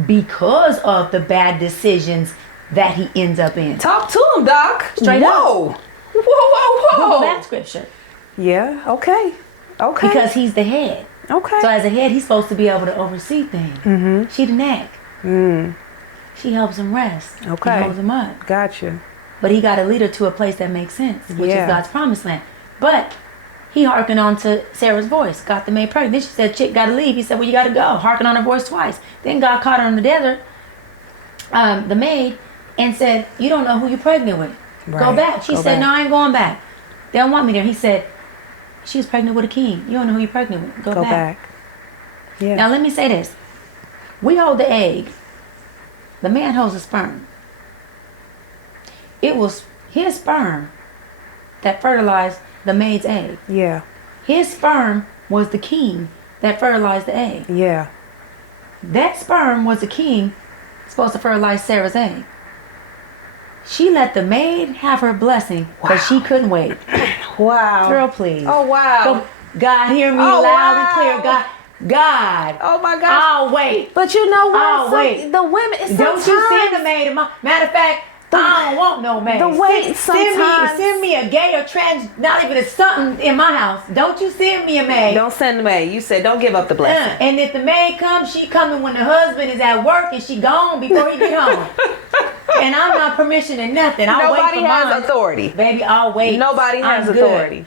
Because of the bad decisions that he ends up in. Talk to him, Doc. Straight Whoa. up. Whoa. Google that scripture. Yeah, okay. Okay. Because he's the head. Okay. So as a head, he's supposed to be able to oversee things. Mm-hmm. She the neck. She helps him rest. Okay. He holds him up. Gotcha. But he got to lead her to a place that makes sense, which is God's promised land. But he hearkened on to Sarah's voice, got the maid pregnant. Then she said, chick, got to leave. He said, well, you got to go. Hearken on her voice twice. Then God caught her in the desert, the maid, and said, you don't know who you're pregnant with. Right. Go back. She Go said, back. no, I ain't going back. They don't want me there. He said, she was pregnant with a king. You don't know who you're pregnant with. Go back. Yeah. Now, let me say this. We hold the egg. The man holds the sperm. It was his sperm that fertilized the maid's egg. Yeah. His sperm was the king that fertilized the egg. Yeah. That sperm was the king supposed to fertilize Sarah's egg. She let the maid have her blessing because she couldn't wait. Wow. Girl, please. Oh, wow. God, hear me loud and clear. God. Oh, my gosh. I'll wait. But you know what? I'll wait. The women, it's Don't you sometimes- send a maid. Matter of fact, I don't want no maid. The wait sometimes. Send me a gay or trans, not even a something in my house. Don't you send me a maid. Don't send the maid. You said don't give up the blessing. And if the maid comes, she coming when the husband is at work and she gone before he get home. And I'm not permissioning nothing. I'll wait Nobody for has mine. authority. Baby, I'll wait. Nobody has I'm good. authority.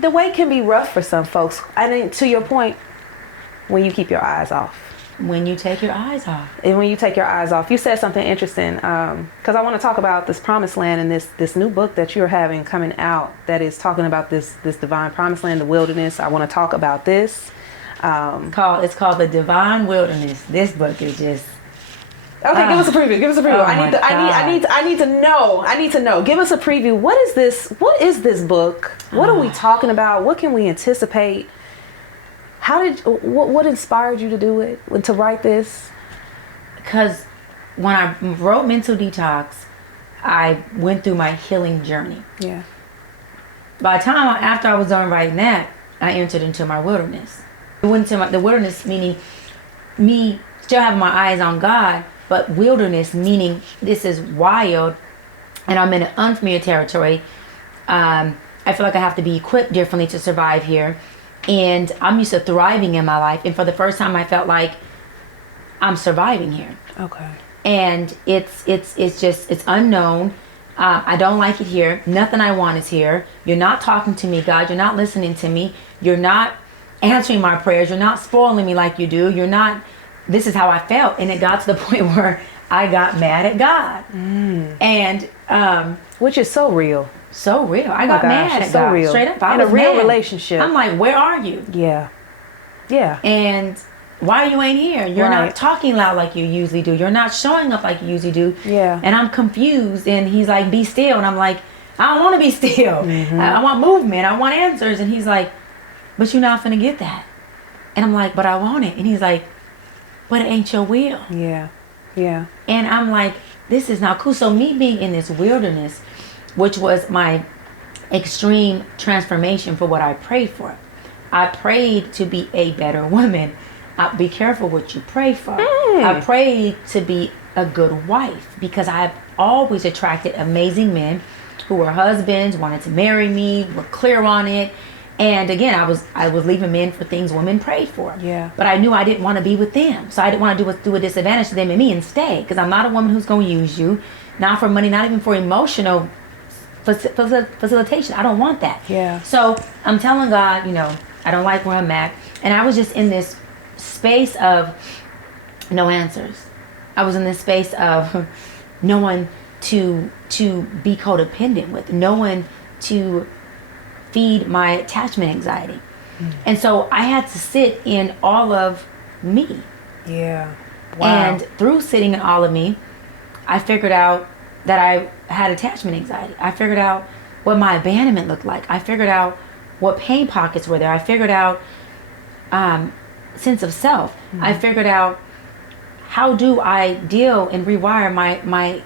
The wait can be rough for some folks. I think to your point, when you keep your eyes off. When you take your eyes off. And when you take your eyes off, you said something interesting. Because I want to talk about this promised land and this new book that you're having coming out that is talking about this divine promised land, the wilderness. I want to talk about this. It's called The Divine Wilderness. This book is just. Okay, give us a preview. Give us a preview. Oh I need to know. I need to know. Give us a preview. What is this? What is this book? What are we talking about? What can we anticipate? What inspired you to do it? To write this? Because when I wrote Mental Detox, I went through my healing journey. Yeah. By the time after I was done writing that, I entered into my wilderness. I went into the wilderness, meaning me still having my eyes on God, but wilderness meaning this is wild and I'm in an unfamiliar territory. I feel like I have to be equipped differently to survive here. And I'm used to thriving in my life. And for the first time, I felt like I'm surviving here. Okay. And it's unknown. I don't like it here. Nothing I want is here. You're not talking to me, God. You're not listening to me. You're not answering my prayers. You're not spoiling me like you do. You're not. This is how I felt. And it got to the point where I got mad at God. And which is so real. So real. I got mad at God. Real. Straight up. I in a was real mad. relationship. I'm like, where are you? Yeah. Yeah. And why you ain't here? You're not talking loud like you usually do. You're not showing up like you usually do. Yeah. And I'm confused. And he's like, be still. And I'm like, I don't want to be still. I want movement. I want answers. And he's like, but you're not finna get that. And I'm like, but I want it. And he's like, but it ain't your will. Yeah. Yeah. And I'm like, this is not cool. So me being in this wilderness, which was my extreme transformation for what I prayed for. I prayed to be a better woman. Be careful what you pray for. I prayed to be a good wife because I've always attracted amazing men who were husbands, wanted to marry me, were clear on it. And again, I was leaving men for things women prayed for. Yeah. But I knew I didn't want to be with them. So I didn't want to do a disadvantage to them and me and stay. Because I'm not a woman who's going to use you. Not for money, not even for emotional facilitation. I don't want that. Yeah. So I'm telling God, I don't like where I'm at. And I was just in this space of no answers. I was in this space of no one to be codependent with. No one to feed my attachment anxiety. And so I had to sit in all of me. Yeah. Wow. And through sitting in all of me, I figured out that I had attachment anxiety. I figured out what my abandonment looked like. I figured out what pain pockets were there. I figured out sense of self. I figured out how do I deal and rewire my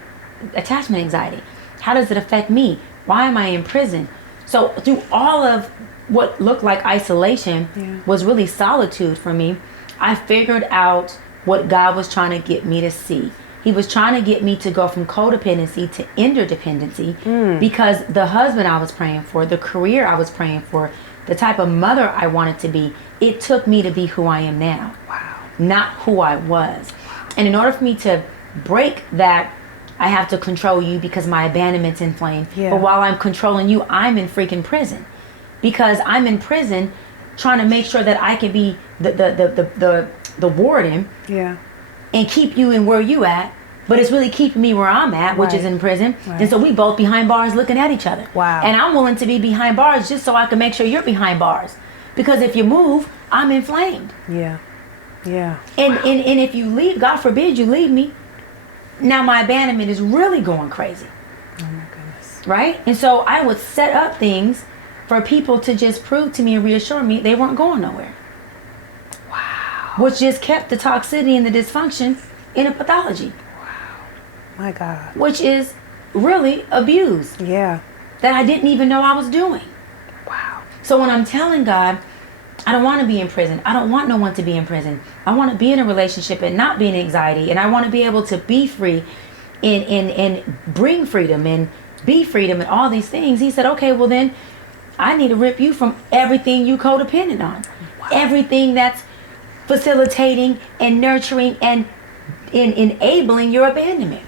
attachment anxiety. How does it affect me? Why am I in prison? So through all of what looked like isolation was really solitude for me, I figured out what God was trying to get me to see. He was trying to get me to go from codependency to interdependency because the husband I was praying for, the career I was praying for, the type of mother I wanted to be, it took me to be who I am now. Wow. Not who I was. And in order for me to break that, I have to control you because my abandonment's inflamed. Yeah. But while I'm controlling you, I'm in freaking prison. Because I'm in prison trying to make sure that I can be the warden and keep you in where you at. But it's really keeping me where I'm at, which is in prison. Right. And so we both behind bars looking at each other. Wow. And I'm willing to be behind bars just so I can make sure you're behind bars. Because if you move, I'm inflamed. Yeah. Yeah. And if you leave, God forbid you leave me, now my abandonment is really going crazy. Oh my goodness. Right? And so I would set up things for people to just prove to me and reassure me they weren't going nowhere. Wow. Which just kept the toxicity and the dysfunction in a pathology. Wow. My God. Which is really abuse. Yeah. That I didn't even know I was doing. Wow. So when I'm telling God, I don't want to be in prison. I don't want no one to be in prison. I want to be in a relationship and not be in anxiety. And I want to be able to be free and bring freedom and be freedom and all these things. He said, okay, well then I need to rip you from everything you codependent on. Wow. Everything that's facilitating and nurturing and enabling your abandonment.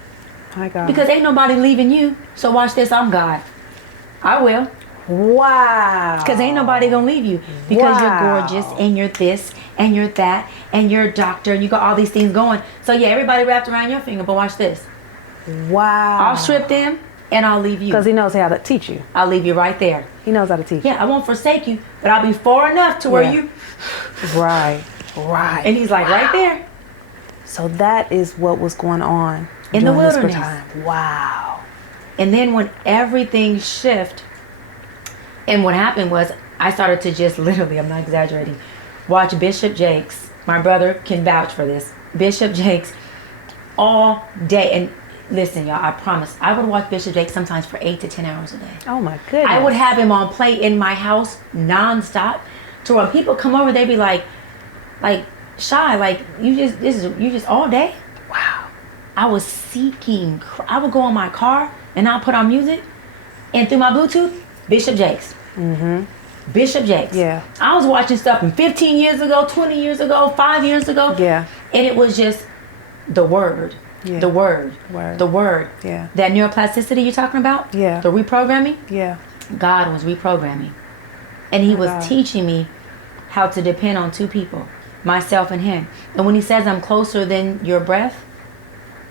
My God. Because ain't nobody leaving you. So watch this, I'm God. I will. Wow. Because ain't nobody gonna leave you. Because you're gorgeous and you're this and you're that and you're a doctor and you got all these things going. So yeah, everybody wrapped around your finger, but watch this. Wow. I'll strip them and I'll leave you. Because he knows how to teach you. I'll leave you right there. He knows how to teach you. Yeah, I won't forsake you, but I'll be far enough to where you... Right. Right. And he's like, right there. So that is what was going on in the wilderness. Time. Wow. And then when everything shifted, and what happened was I started to just literally, I'm not exaggerating, watch Bishop Jakes. My brother can vouch for this. Bishop Jakes all day. And listen, y'all, I promise, I would watch Bishop Jakes sometimes for 8 to 10 hours a day. Oh my goodness. I would have him on play in my house nonstop. To when people come over, they'd be like, Shy, like you just all day? Wow. I was seeking. I would go in my car and I'll put on music, and through my Bluetooth, Bishop Jakes. Mm-hmm. Bishop Jakes. Yeah. I was watching stuff from 15 years ago, 20 years ago, 5 years ago. Yeah. And it was just the word. Yeah. The word. The word. Yeah. That neuroplasticity you're talking about? Yeah. The reprogramming? Yeah. God was reprogramming. And he was teaching me how to depend on two people, myself and him. And when he says I'm closer than your breath,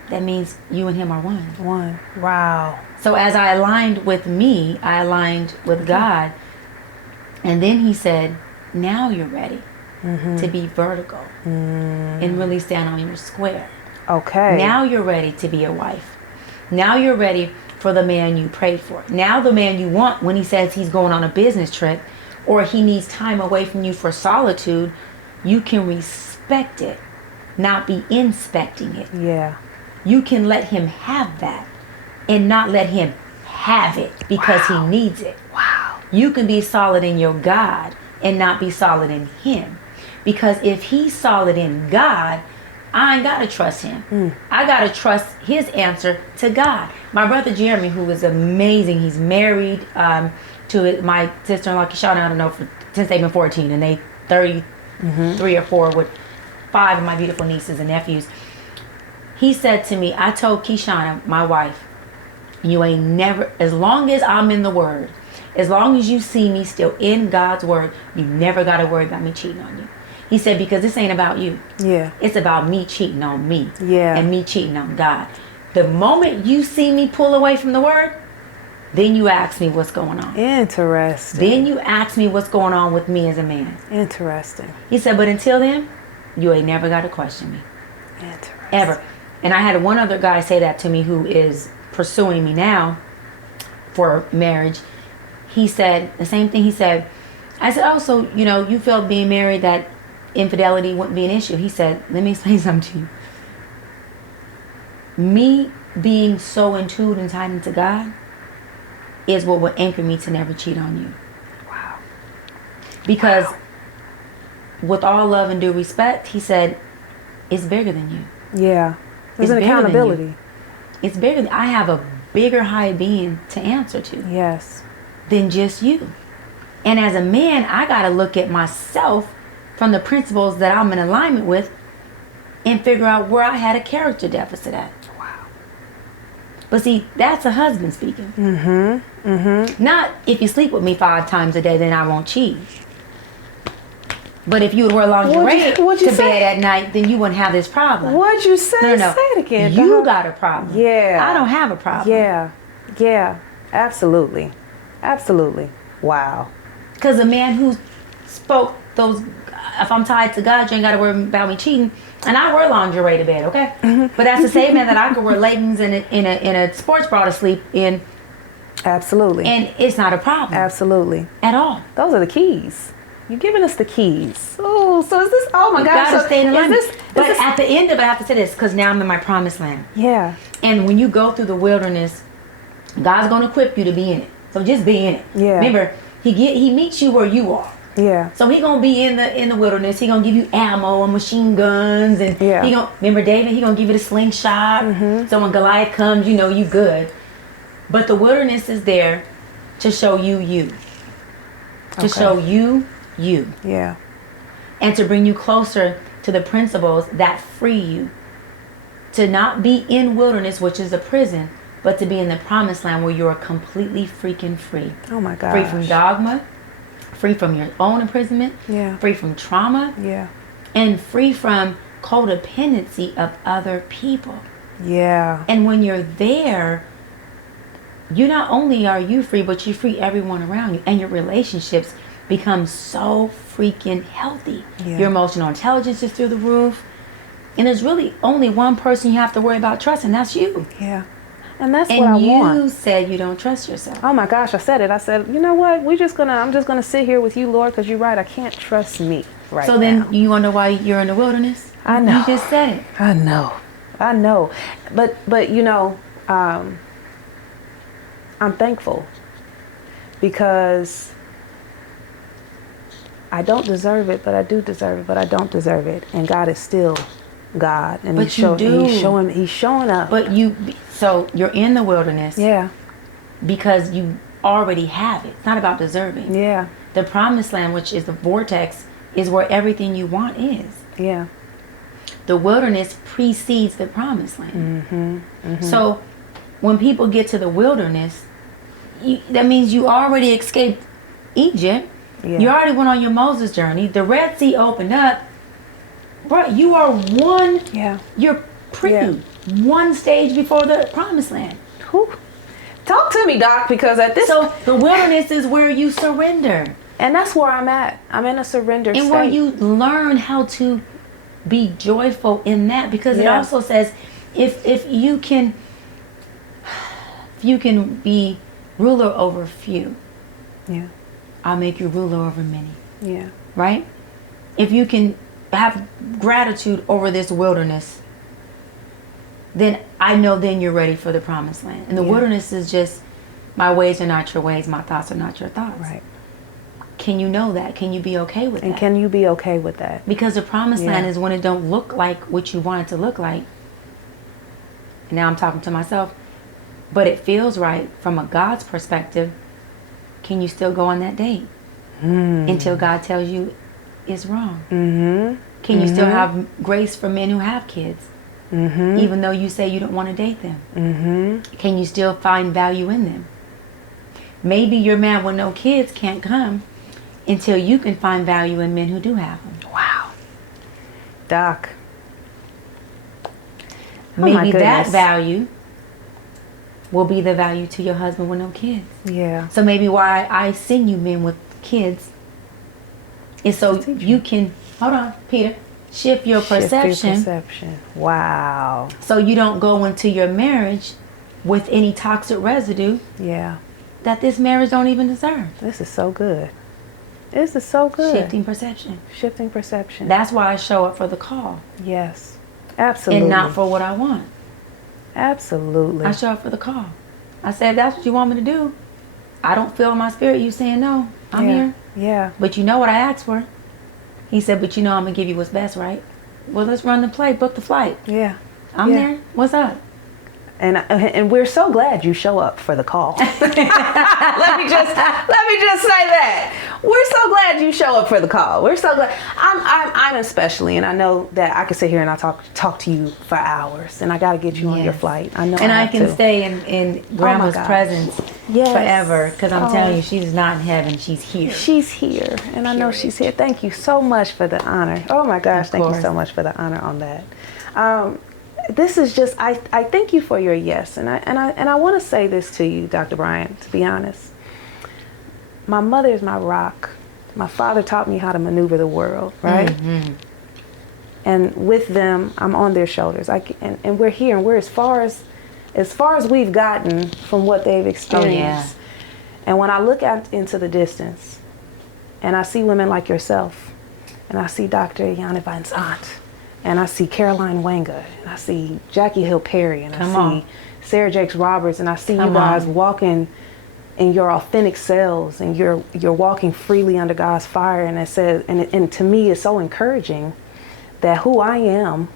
that means you and him are one. One. Wow. So as I aligned with me, I aligned with God. And then he said, now you're ready to be vertical and really stand on your square. Okay. Now you're ready to be a wife. Now you're ready for the man you prayed for. Now the man you want, when he says he's going on a business trip or he needs time away from you for solitude, you can respect it, not be inspecting it. Yeah. you can let him have that and not let him have it because he needs it. Wow. You can be solid in your God and not be solid in him. Because if he's solid in God, I ain't got to trust him. I got to trust his answer to God. My brother Jeremy, who is amazing, he's married to my sister-in-law, Kishana, I don't know, since they've been 14, and they 33 or 4 with 5 of my beautiful nieces and nephews. He said to me, I told Kishana, my wife, you ain't never, as long as I'm in the Word, as long as you see me still in God's Word, you never got to worry about me cheating on you. He said, because this ain't about you. Yeah. It's about me cheating on me. Yeah. And me cheating on God. The moment you see me pull away from the Word, then you ask me what's going on. Interesting. Then you ask me what's going on with me as a man. Interesting. He said, but until then, you ain't never got to question me. Interesting. Ever. And I had one other guy say that to me who is pursuing me now for marriage. He said the same thing. He said, I said, oh, so, you know, you felt being married that infidelity wouldn't be an issue. He said, let me explain something to you. Me being so in tune and tied into God is what will anchor me to never cheat on you. Wow. Because with all love and due respect, he said, it's bigger than you. Yeah. There's an accountability. It's bigger. I have a bigger high being to answer to. Yes. Than just you. And as a man, I got to look at myself from the principles that I'm in alignment with and figure out where I had a character deficit at. Wow. But see, that's a husband speaking. Mm-hmm. Mm-hmm. Not if you sleep with me 5 times a day, then I won't cheat. But if you would wear lingerie to bed at night, then you wouldn't have this problem. What'd you say? No. Say it again. You got a problem. Yeah. I don't have a problem. Yeah. Yeah. Absolutely. Absolutely. Wow. Because a man who spoke those, if I'm tied to God, you ain't got to worry about me cheating. And I wear lingerie to bed, okay? Mm-hmm. But that's the same man that I could wear leggings and in a sports bra to sleep in. Absolutely. And it's not a problem. Absolutely. At all. Those are the keys. You're giving us the keys. Oh, so is this? Oh my gosh! Gotta stay in alignment. But at the end of it, I have to say this because now I'm in my promised land. Yeah. And when you go through the wilderness, God's gonna equip you to be in it. So just be in it. Yeah. Remember, he meets you where you are. Yeah. So he gonna be in the wilderness. He gonna give you ammo and machine guns, and he gonna remember David. He gonna give you the slingshot. Mm-hmm. So when Goliath comes, you know you good. But the wilderness is there to show you, to show you. Yeah. And to bring you closer to the principles that free you. To not be in wilderness, which is a prison, but to be in the promised land where you are completely freaking free. Oh my God. Free from dogma, free from your own imprisonment, free from trauma, and free from codependency of other people. Yeah. And when you're there, you not only are you free, but you free everyone around you, and your relationships become so freaking healthy. Yeah. Your emotional intelligence is through the roof. And there's really only one person you have to worry about trusting, that's you. Yeah. And that's what I want. And you said you don't trust yourself. Oh my gosh, I said it. I said, you know what? I'm just gonna sit here with you, Lord, because you're right. I can't trust me right now. So then you wonder why you're in the wilderness? I know. You just said it. I know. But you know, I'm thankful because I don't deserve it, but I do deserve it, but I don't deserve it. And God is still God. And but He's showing up. But so you're in the wilderness. Yeah. Because you already have it. It's not about deserving. Yeah. The promised land, which is the vortex, is where everything you want is. Yeah. The wilderness precedes the promised land. Mm-hmm. Mm-hmm. So when people get to the wilderness, that means you already escaped Egypt. Yeah. You already went on your Moses journey. The Red Sea opened up. Bro, you are you're one stage before the promised land. Whew. Talk to me, Doc, because So the wilderness is where you surrender. And that's where I'm at. I'm in a surrender state. And where you learn how to be joyful in that, because it also says if you can be ruler over few. Yeah. I'll make you ruler over many. Yeah. Right? If you can have gratitude over this wilderness, then I know then you're ready for the promised land. And the wilderness is just, my ways are not your ways, my thoughts are not your thoughts. Right. Can you know that? Can you be okay with that? And can you be okay with that? Because the promised land is when it don't look like what you want it to look like. And now I'm talking to myself. But it feels right from a God's perspective. Can you still go on that date? Until God tells you it's wrong. Can you still have grace for men who have kids? Even though you say you don't want to date them? Can you still find value in them? Maybe your man with no kids can't come until you can find value in men who do have them. Wow. Doc. Maybe that value will be the value to your husband with no kids. Yeah. So maybe why I send you men with kids is so you can, hold on, Peter, shift your perception. Wow. So you don't go into your marriage with any toxic residue. Yeah. That this marriage don't even deserve. This is so good. This is so good. Shifting perception. Shifting perception. That's why I show up for the call. Yes. Absolutely. And not for what I want. Absolutely. I show up for the call. I said, if that's what you want me to do, I don't feel in my spirit you saying no. I'm here. Yeah. But you know what I asked for. He said, but you know I'm going to give you what's best, right? Well, let's run the play. Book the flight. Yeah. I'm there. What's up? And we're so glad you show up for the call. let me just say that we're so glad you show up for the call. We're so glad. I'm especially, and I know that I can sit here and I talk to you for hours, and I got to get you on your flight. I know, and I can stay in Grandma's presence forever, because I'm telling you, she's not in heaven. She's here. She's here, and I know she's here. Thank you so much for the honor. Oh my gosh, thank you so much for the honor on that. This is just, I thank you for your yes. And I want to say this to you, Dr. Bryant, to be honest. My mother is my rock. My father taught me how to maneuver the world, right? And with them, I'm on their shoulders. And we're here, and we're as far as we've gotten from what they've experienced. And when I look out into the distance, and I see women like yourself, and I see Dr. Iyanla Vanzant, and I see Caroline Wenger, and I see Jackie Hill Perry, and I see Sarah Jakes Roberts, and I see you guys walking in your authentic selves, and you're walking freely under God's fire. And it says, and to me, it's so encouraging that who I am,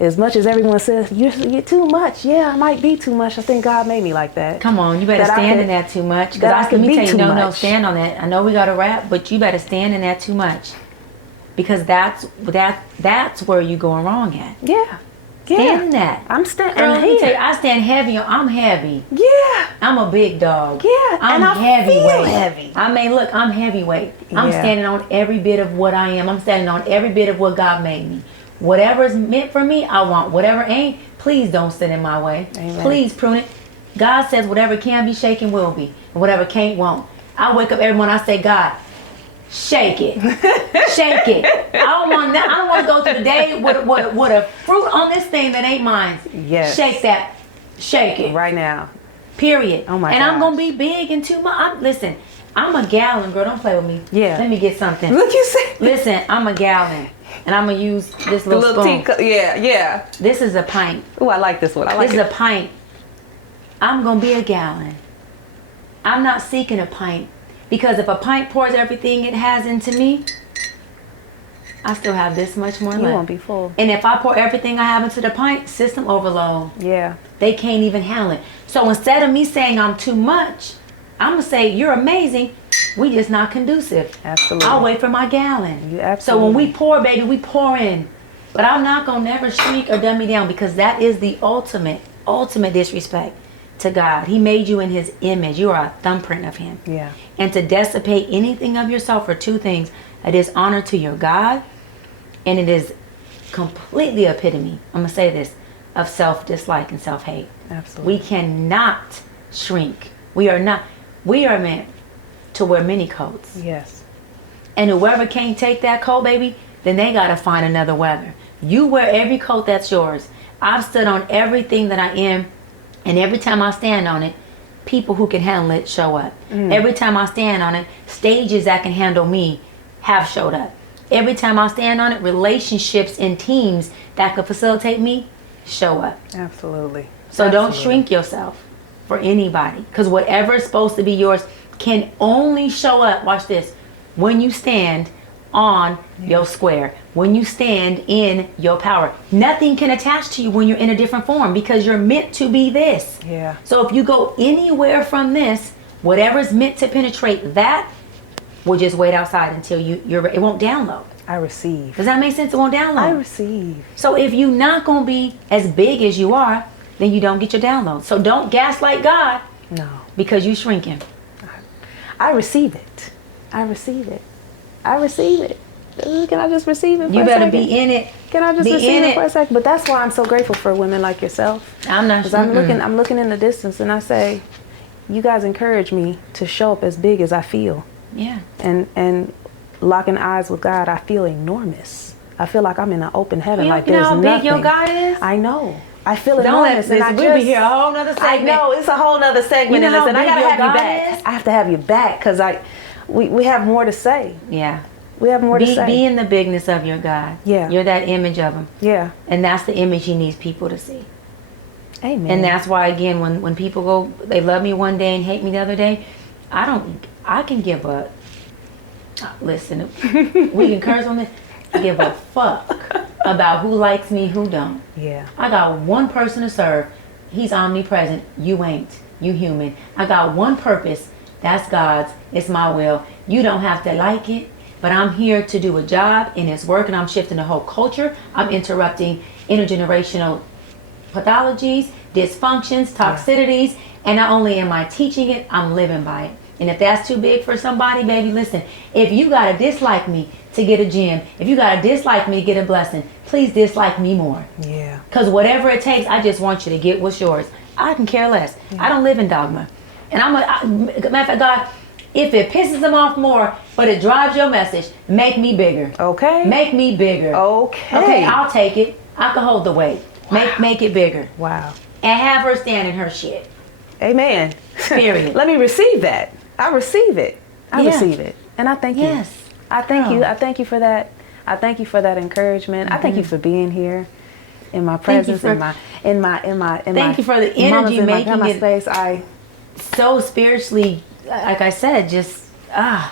as much as everyone says you're too much, I might be too much. I think God made me like that. Come on, you better stand in that too much. Because I can tell you, no, stand on that. I know we got to wrap, but you better stand in that too much. Because that's where you're going wrong at. Stand in that. I'm standing. Girl, let me tell you, I stand heavy. I'm heavy. I'm a big dog. I'm heavyweight. Heavy. I mean, look, I'm heavyweight. I'm standing on every bit of what I am. I'm standing on every bit of what God made me. Whatever is meant for me, I want. Whatever ain't, please don't sit in my way. Amen. Please prune it. God says whatever can be shaken will be, and whatever can't won't. I wake up every morning. I say, God, shake it, shake it. I don't want to go through the day with a fruit on this thing that ain't mine. Yes. Shake that, shake it right now. Period. Oh my God. And I'm gonna be big in 2 months. Listen, I'm a gallon, girl. Don't play with me. Yeah. Let me get something. Look, you say. Listen, I'm a gallon, and I'm gonna use this little spoon. Teacup. Yeah. This is a pint. Oh, I like this one. This is a pint. I'm gonna be a gallon. I'm not seeking a pint. Because if a pint pours everything it has into me, I still have this much more left. You won't be full. And if I pour everything I have into the pint, system overload. Yeah. They can't even handle it. So instead of me saying I'm too much, I'm going to say, you're amazing. We just not conducive. Absolutely. I'll wait for my gallon. You absolutely. So when we pour, baby, we pour in. But I'm not going to never shriek or dumb me down, because that is the ultimate disrespect to God. He made you in his image. You are a thumbprint of him. Yeah. And to dissipate anything of yourself for two things: a dishonor to your God, and it is completely epitome, I'm going to say this, of self-dislike and self-hate. Absolutely. We cannot shrink. We are meant to wear many coats. Yes. And whoever can't take that coat, baby, then they got to find another weather. You wear every coat that's yours. I've stood on everything that I am, and every time I stand on it, people who can handle it show up. Every time I stand on it, stages that can handle me have showed up. Every time I stand on it, relationships and teams that could facilitate me show up. Absolutely. So don't shrink yourself for anybody, because whatever is supposed to be yours can only show up, watch this, when you stand on your square, when you stand in your power. Nothing can attach to you when you're in a different form, because you're meant to be this. Yeah. So if you go anywhere from this, whatever's meant to penetrate that will just wait outside until it won't download. I receive. Does that make sense? It won't download. I receive. So if you're not going to be as big as you are, then you don't get your download. So don't gaslight God. No. Because you shrinking. I receive it. I receive it. I receive it. Can I just receive it for You a better second? be in it. Can I just receive it for a second? But that's why I'm so grateful for women like yourself. I'm not sure. I'm looking in the distance and I say, you guys encourage me to show up as big as I feel. Yeah. And locking eyes with God, I feel enormous. I feel like I'm in an open heaven. Like you know there's how nothing. big your God is? I know. I feel enormous. We'll be here a whole nother segment. I know, it's a whole nother segment You in know this, and I how gotta big have your you God back. is? I have to have you back because we have more to say. Yeah. We have more to say. Be in the bigness of your God. Yeah. You're that image of him. Yeah. And that's the image he needs people to see. Amen. And that's why, again, when people go, they love me one day and hate me the other day, I can give a, listen, we can curse on this, give a fuck about who likes me, who don't. Yeah. I got one person to serve. He's omnipresent. You ain't. You human. I got one purpose. That's God's. It's my will. You don't have to like it, but I'm here to do a job, and it's working. I'm shifting the whole culture. I'm interrupting intergenerational pathologies, dysfunctions, toxicities, and not only am I teaching it, I'm living by it. And if that's too big for somebody, baby, listen, if you got to dislike me to get a gem, if you got to dislike me to get a blessing, please dislike me more. Yeah. Because whatever it takes, I just want you to get what's yours. I can care less. I don't live in dogma. And matter of fact, God, if it pisses them off more, but it drives your message, make me bigger. Okay. Make me bigger. Okay. Okay, I'll take it. I can hold the weight. Wow. Make it bigger. Wow. And have her stand in her shit. Amen. Period. Let me receive that. I receive it. I Yeah. receive it. And I thank you. Yes. I thank you. I thank you for that. I thank you for that encouragement. I thank you for being here in my presence, Thank you for the energy making my it space. so spiritually, like I said, just I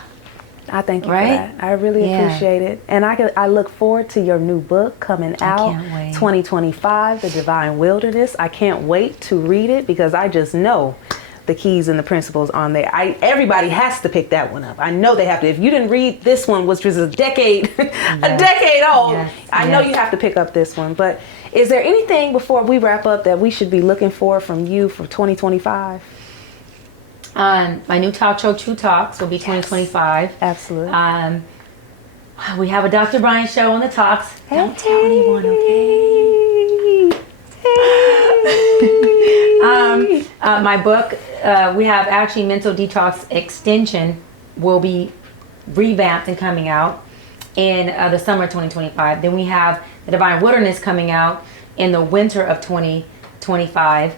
thank you right? for that. I really appreciate it. And I look forward to your new book coming out 2025, The Divine Wilderness. I can't wait to read it because I just know the keys and the principles on there. Everybody has to pick that one up. I know they have to. If you didn't read this one, which was a decade old, I know you have to pick up this one. But is there anything before we wrap up that we should be looking for from you for 2025? My new talk show, True Talks, will be 2025. Absolutely. We have a Dr. Bryant show on the Talks. Don't tell anyone, okay? My book, we have actually Mental Detox Extension will be revamped and coming out in the summer 2025. Then we have The Divine Wilderness coming out in the winter of 2025.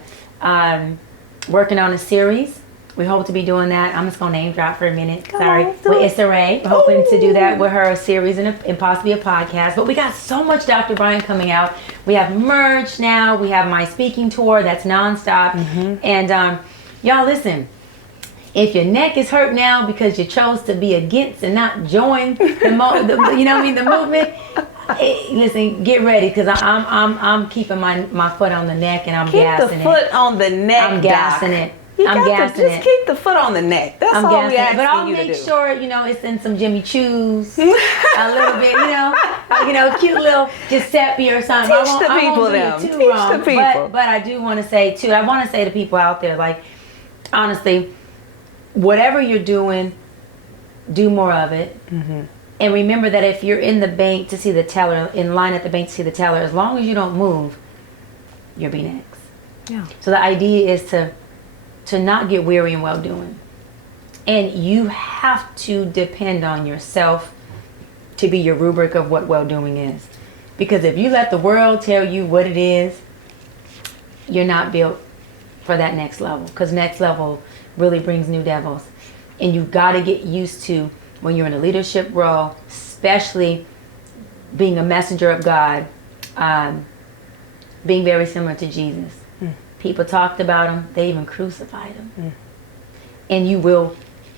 Working on a series. We hope to be doing that. I'm just going to name drop for a minute. Sorry. With Issa Rae. We're hoping to do that with her, a series and possibly a podcast. But we got so much Dr. Bryant coming out. We have merch now. We have my speaking tour that's nonstop. And y'all listen. If your neck is hurt now because you chose to be against and not join the movement, listen, get ready because I'm keeping my foot on the neck and I'm gassing it. Keep the foot on the neck, I'm gassing it. I'm gassing it. Just keep the foot on the neck. That's all we asking you to do. But I'll make sure, it's in some Jimmy Choo's, a little bit, cute little Giuseppe or something. Teach the people them. Teach the people. But I do want to say, too, I want to say to people out there, like, honestly, whatever you're doing, do more of it. And remember that if you're in the bank to see the teller, in line at the bank to see the teller, as long as you don't move, you'll be next. Yeah. So the idea is to not get weary in well-doing. And you have to depend on yourself to be your rubric of what well-doing is. Because if you let the world tell you what it is, you're not built for that next level. Because next level really brings new devils. And you've got to get used to, when you're in a leadership role, especially being a messenger of God, being very similar to Jesus. People talked about him. They even crucified him. And you will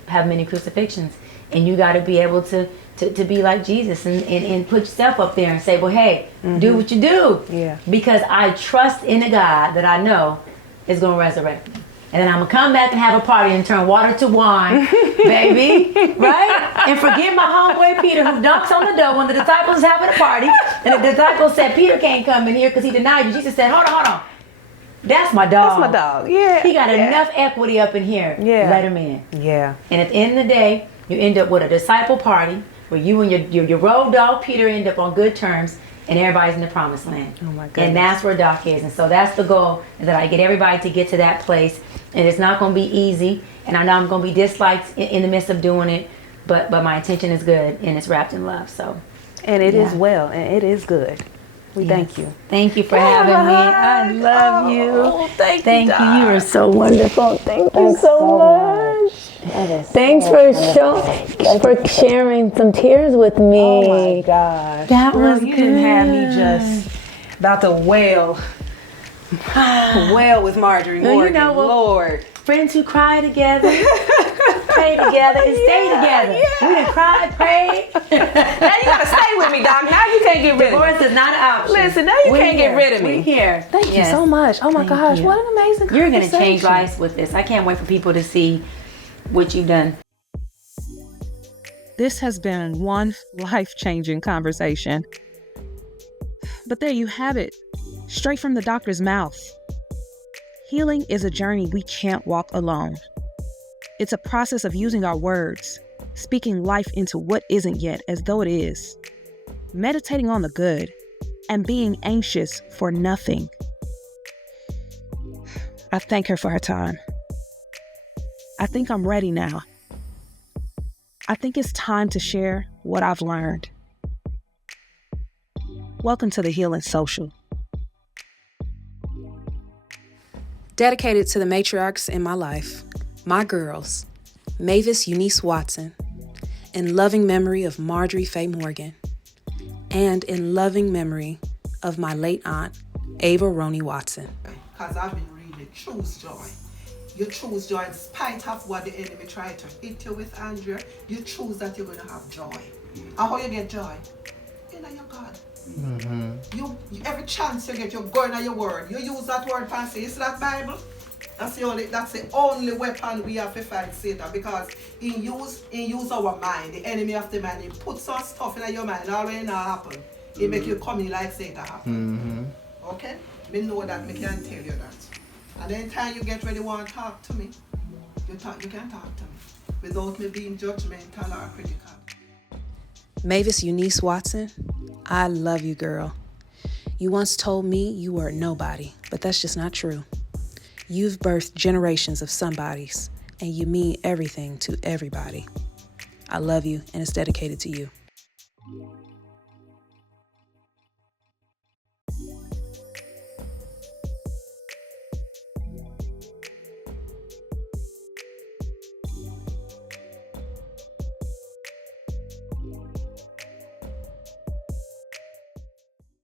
have many crucifixions. And you got to be able to be like Jesus and put yourself up there and say, well, hey, do what you do. Yeah. Because I trust in a God that I know is going to resurrect me. And then I'm going to come back and have a party and turn water to wine, baby. Right? And forget my homeboy Peter who dunks on the door when the disciples is having a party. And the disciples said, Peter can't come in here because he denied you. Jesus said, hold on. That's my dog. That's my dog. Yeah. He got enough equity up in here. Yeah. Let him in. Yeah. And at the end of the day, you end up with a disciple party where you and your road dog Peter end up on good terms and everybody's in the promised land. Oh my goodness. And that's where Doc is. And so that's the goal, is that I get everybody to get to that place. And it's not going to be easy. And I know I'm going to be disliked in the midst of doing it. But my intention is good and it's wrapped in love. So. And it is well, and it is good. We thank you. Thank you for having me. I love you. Thank you. You are so wonderful. Thank you so much. Thanks for sharing some tears with me. Oh my gosh. That was you good. didn't have me just about to wail with Marjorie Well, Morgan. you know what? Lord. Friends who cry together, pray together, and stay together. We done cried, prayed. Now you gotta stay with me, Doc. Now you can't get rid of me. Divorce is not an option. Listen, now you can't get rid of me. We're here. Thank you so much. Oh my gosh, you. what an amazing You're conversation. going to change lives with this. I can't wait for people to see what you've done. This has been one life-changing conversation. But there you have it, straight from the doctor's mouth. Healing is a journey we can't walk alone. It's a process of using our words, speaking life into what isn't yet as though it is, meditating on the good, and being anxious for nothing. I thank her for her time. I think I'm ready now. I think it's time to share what I've learned. Welcome to the Healing Social. Dedicated to the matriarchs in my life, my girls, Mavis Eunice Watson, in loving memory of Marjorie Faye Morgan, and in loving memory of my late aunt, Ava Roney Watson. Because I've been reading Choose Joy. You choose joy in spite of what the enemy tried to hit you with, Andrea. You choose that you're going to have joy. And how you get joy? In your God. You every chance you get, you're going on your word. You use that word and say, is that Bible? That's the only weapon we have to fight Satan, because he use our mind, the enemy of the mind. He puts some stuff in your mind, already not happen. He make you come in like Satan happen. Okay? Me know that, me can tell you that. And anytime you get ready want to talk to me, you can talk to me without me being judgmental or critical. Mavis Eunice Watson, I love you, girl. You once told me you were nobody, but that's just not true. You've birthed generations of somebodies, and you mean everything to everybody. I love you, and it's dedicated to you.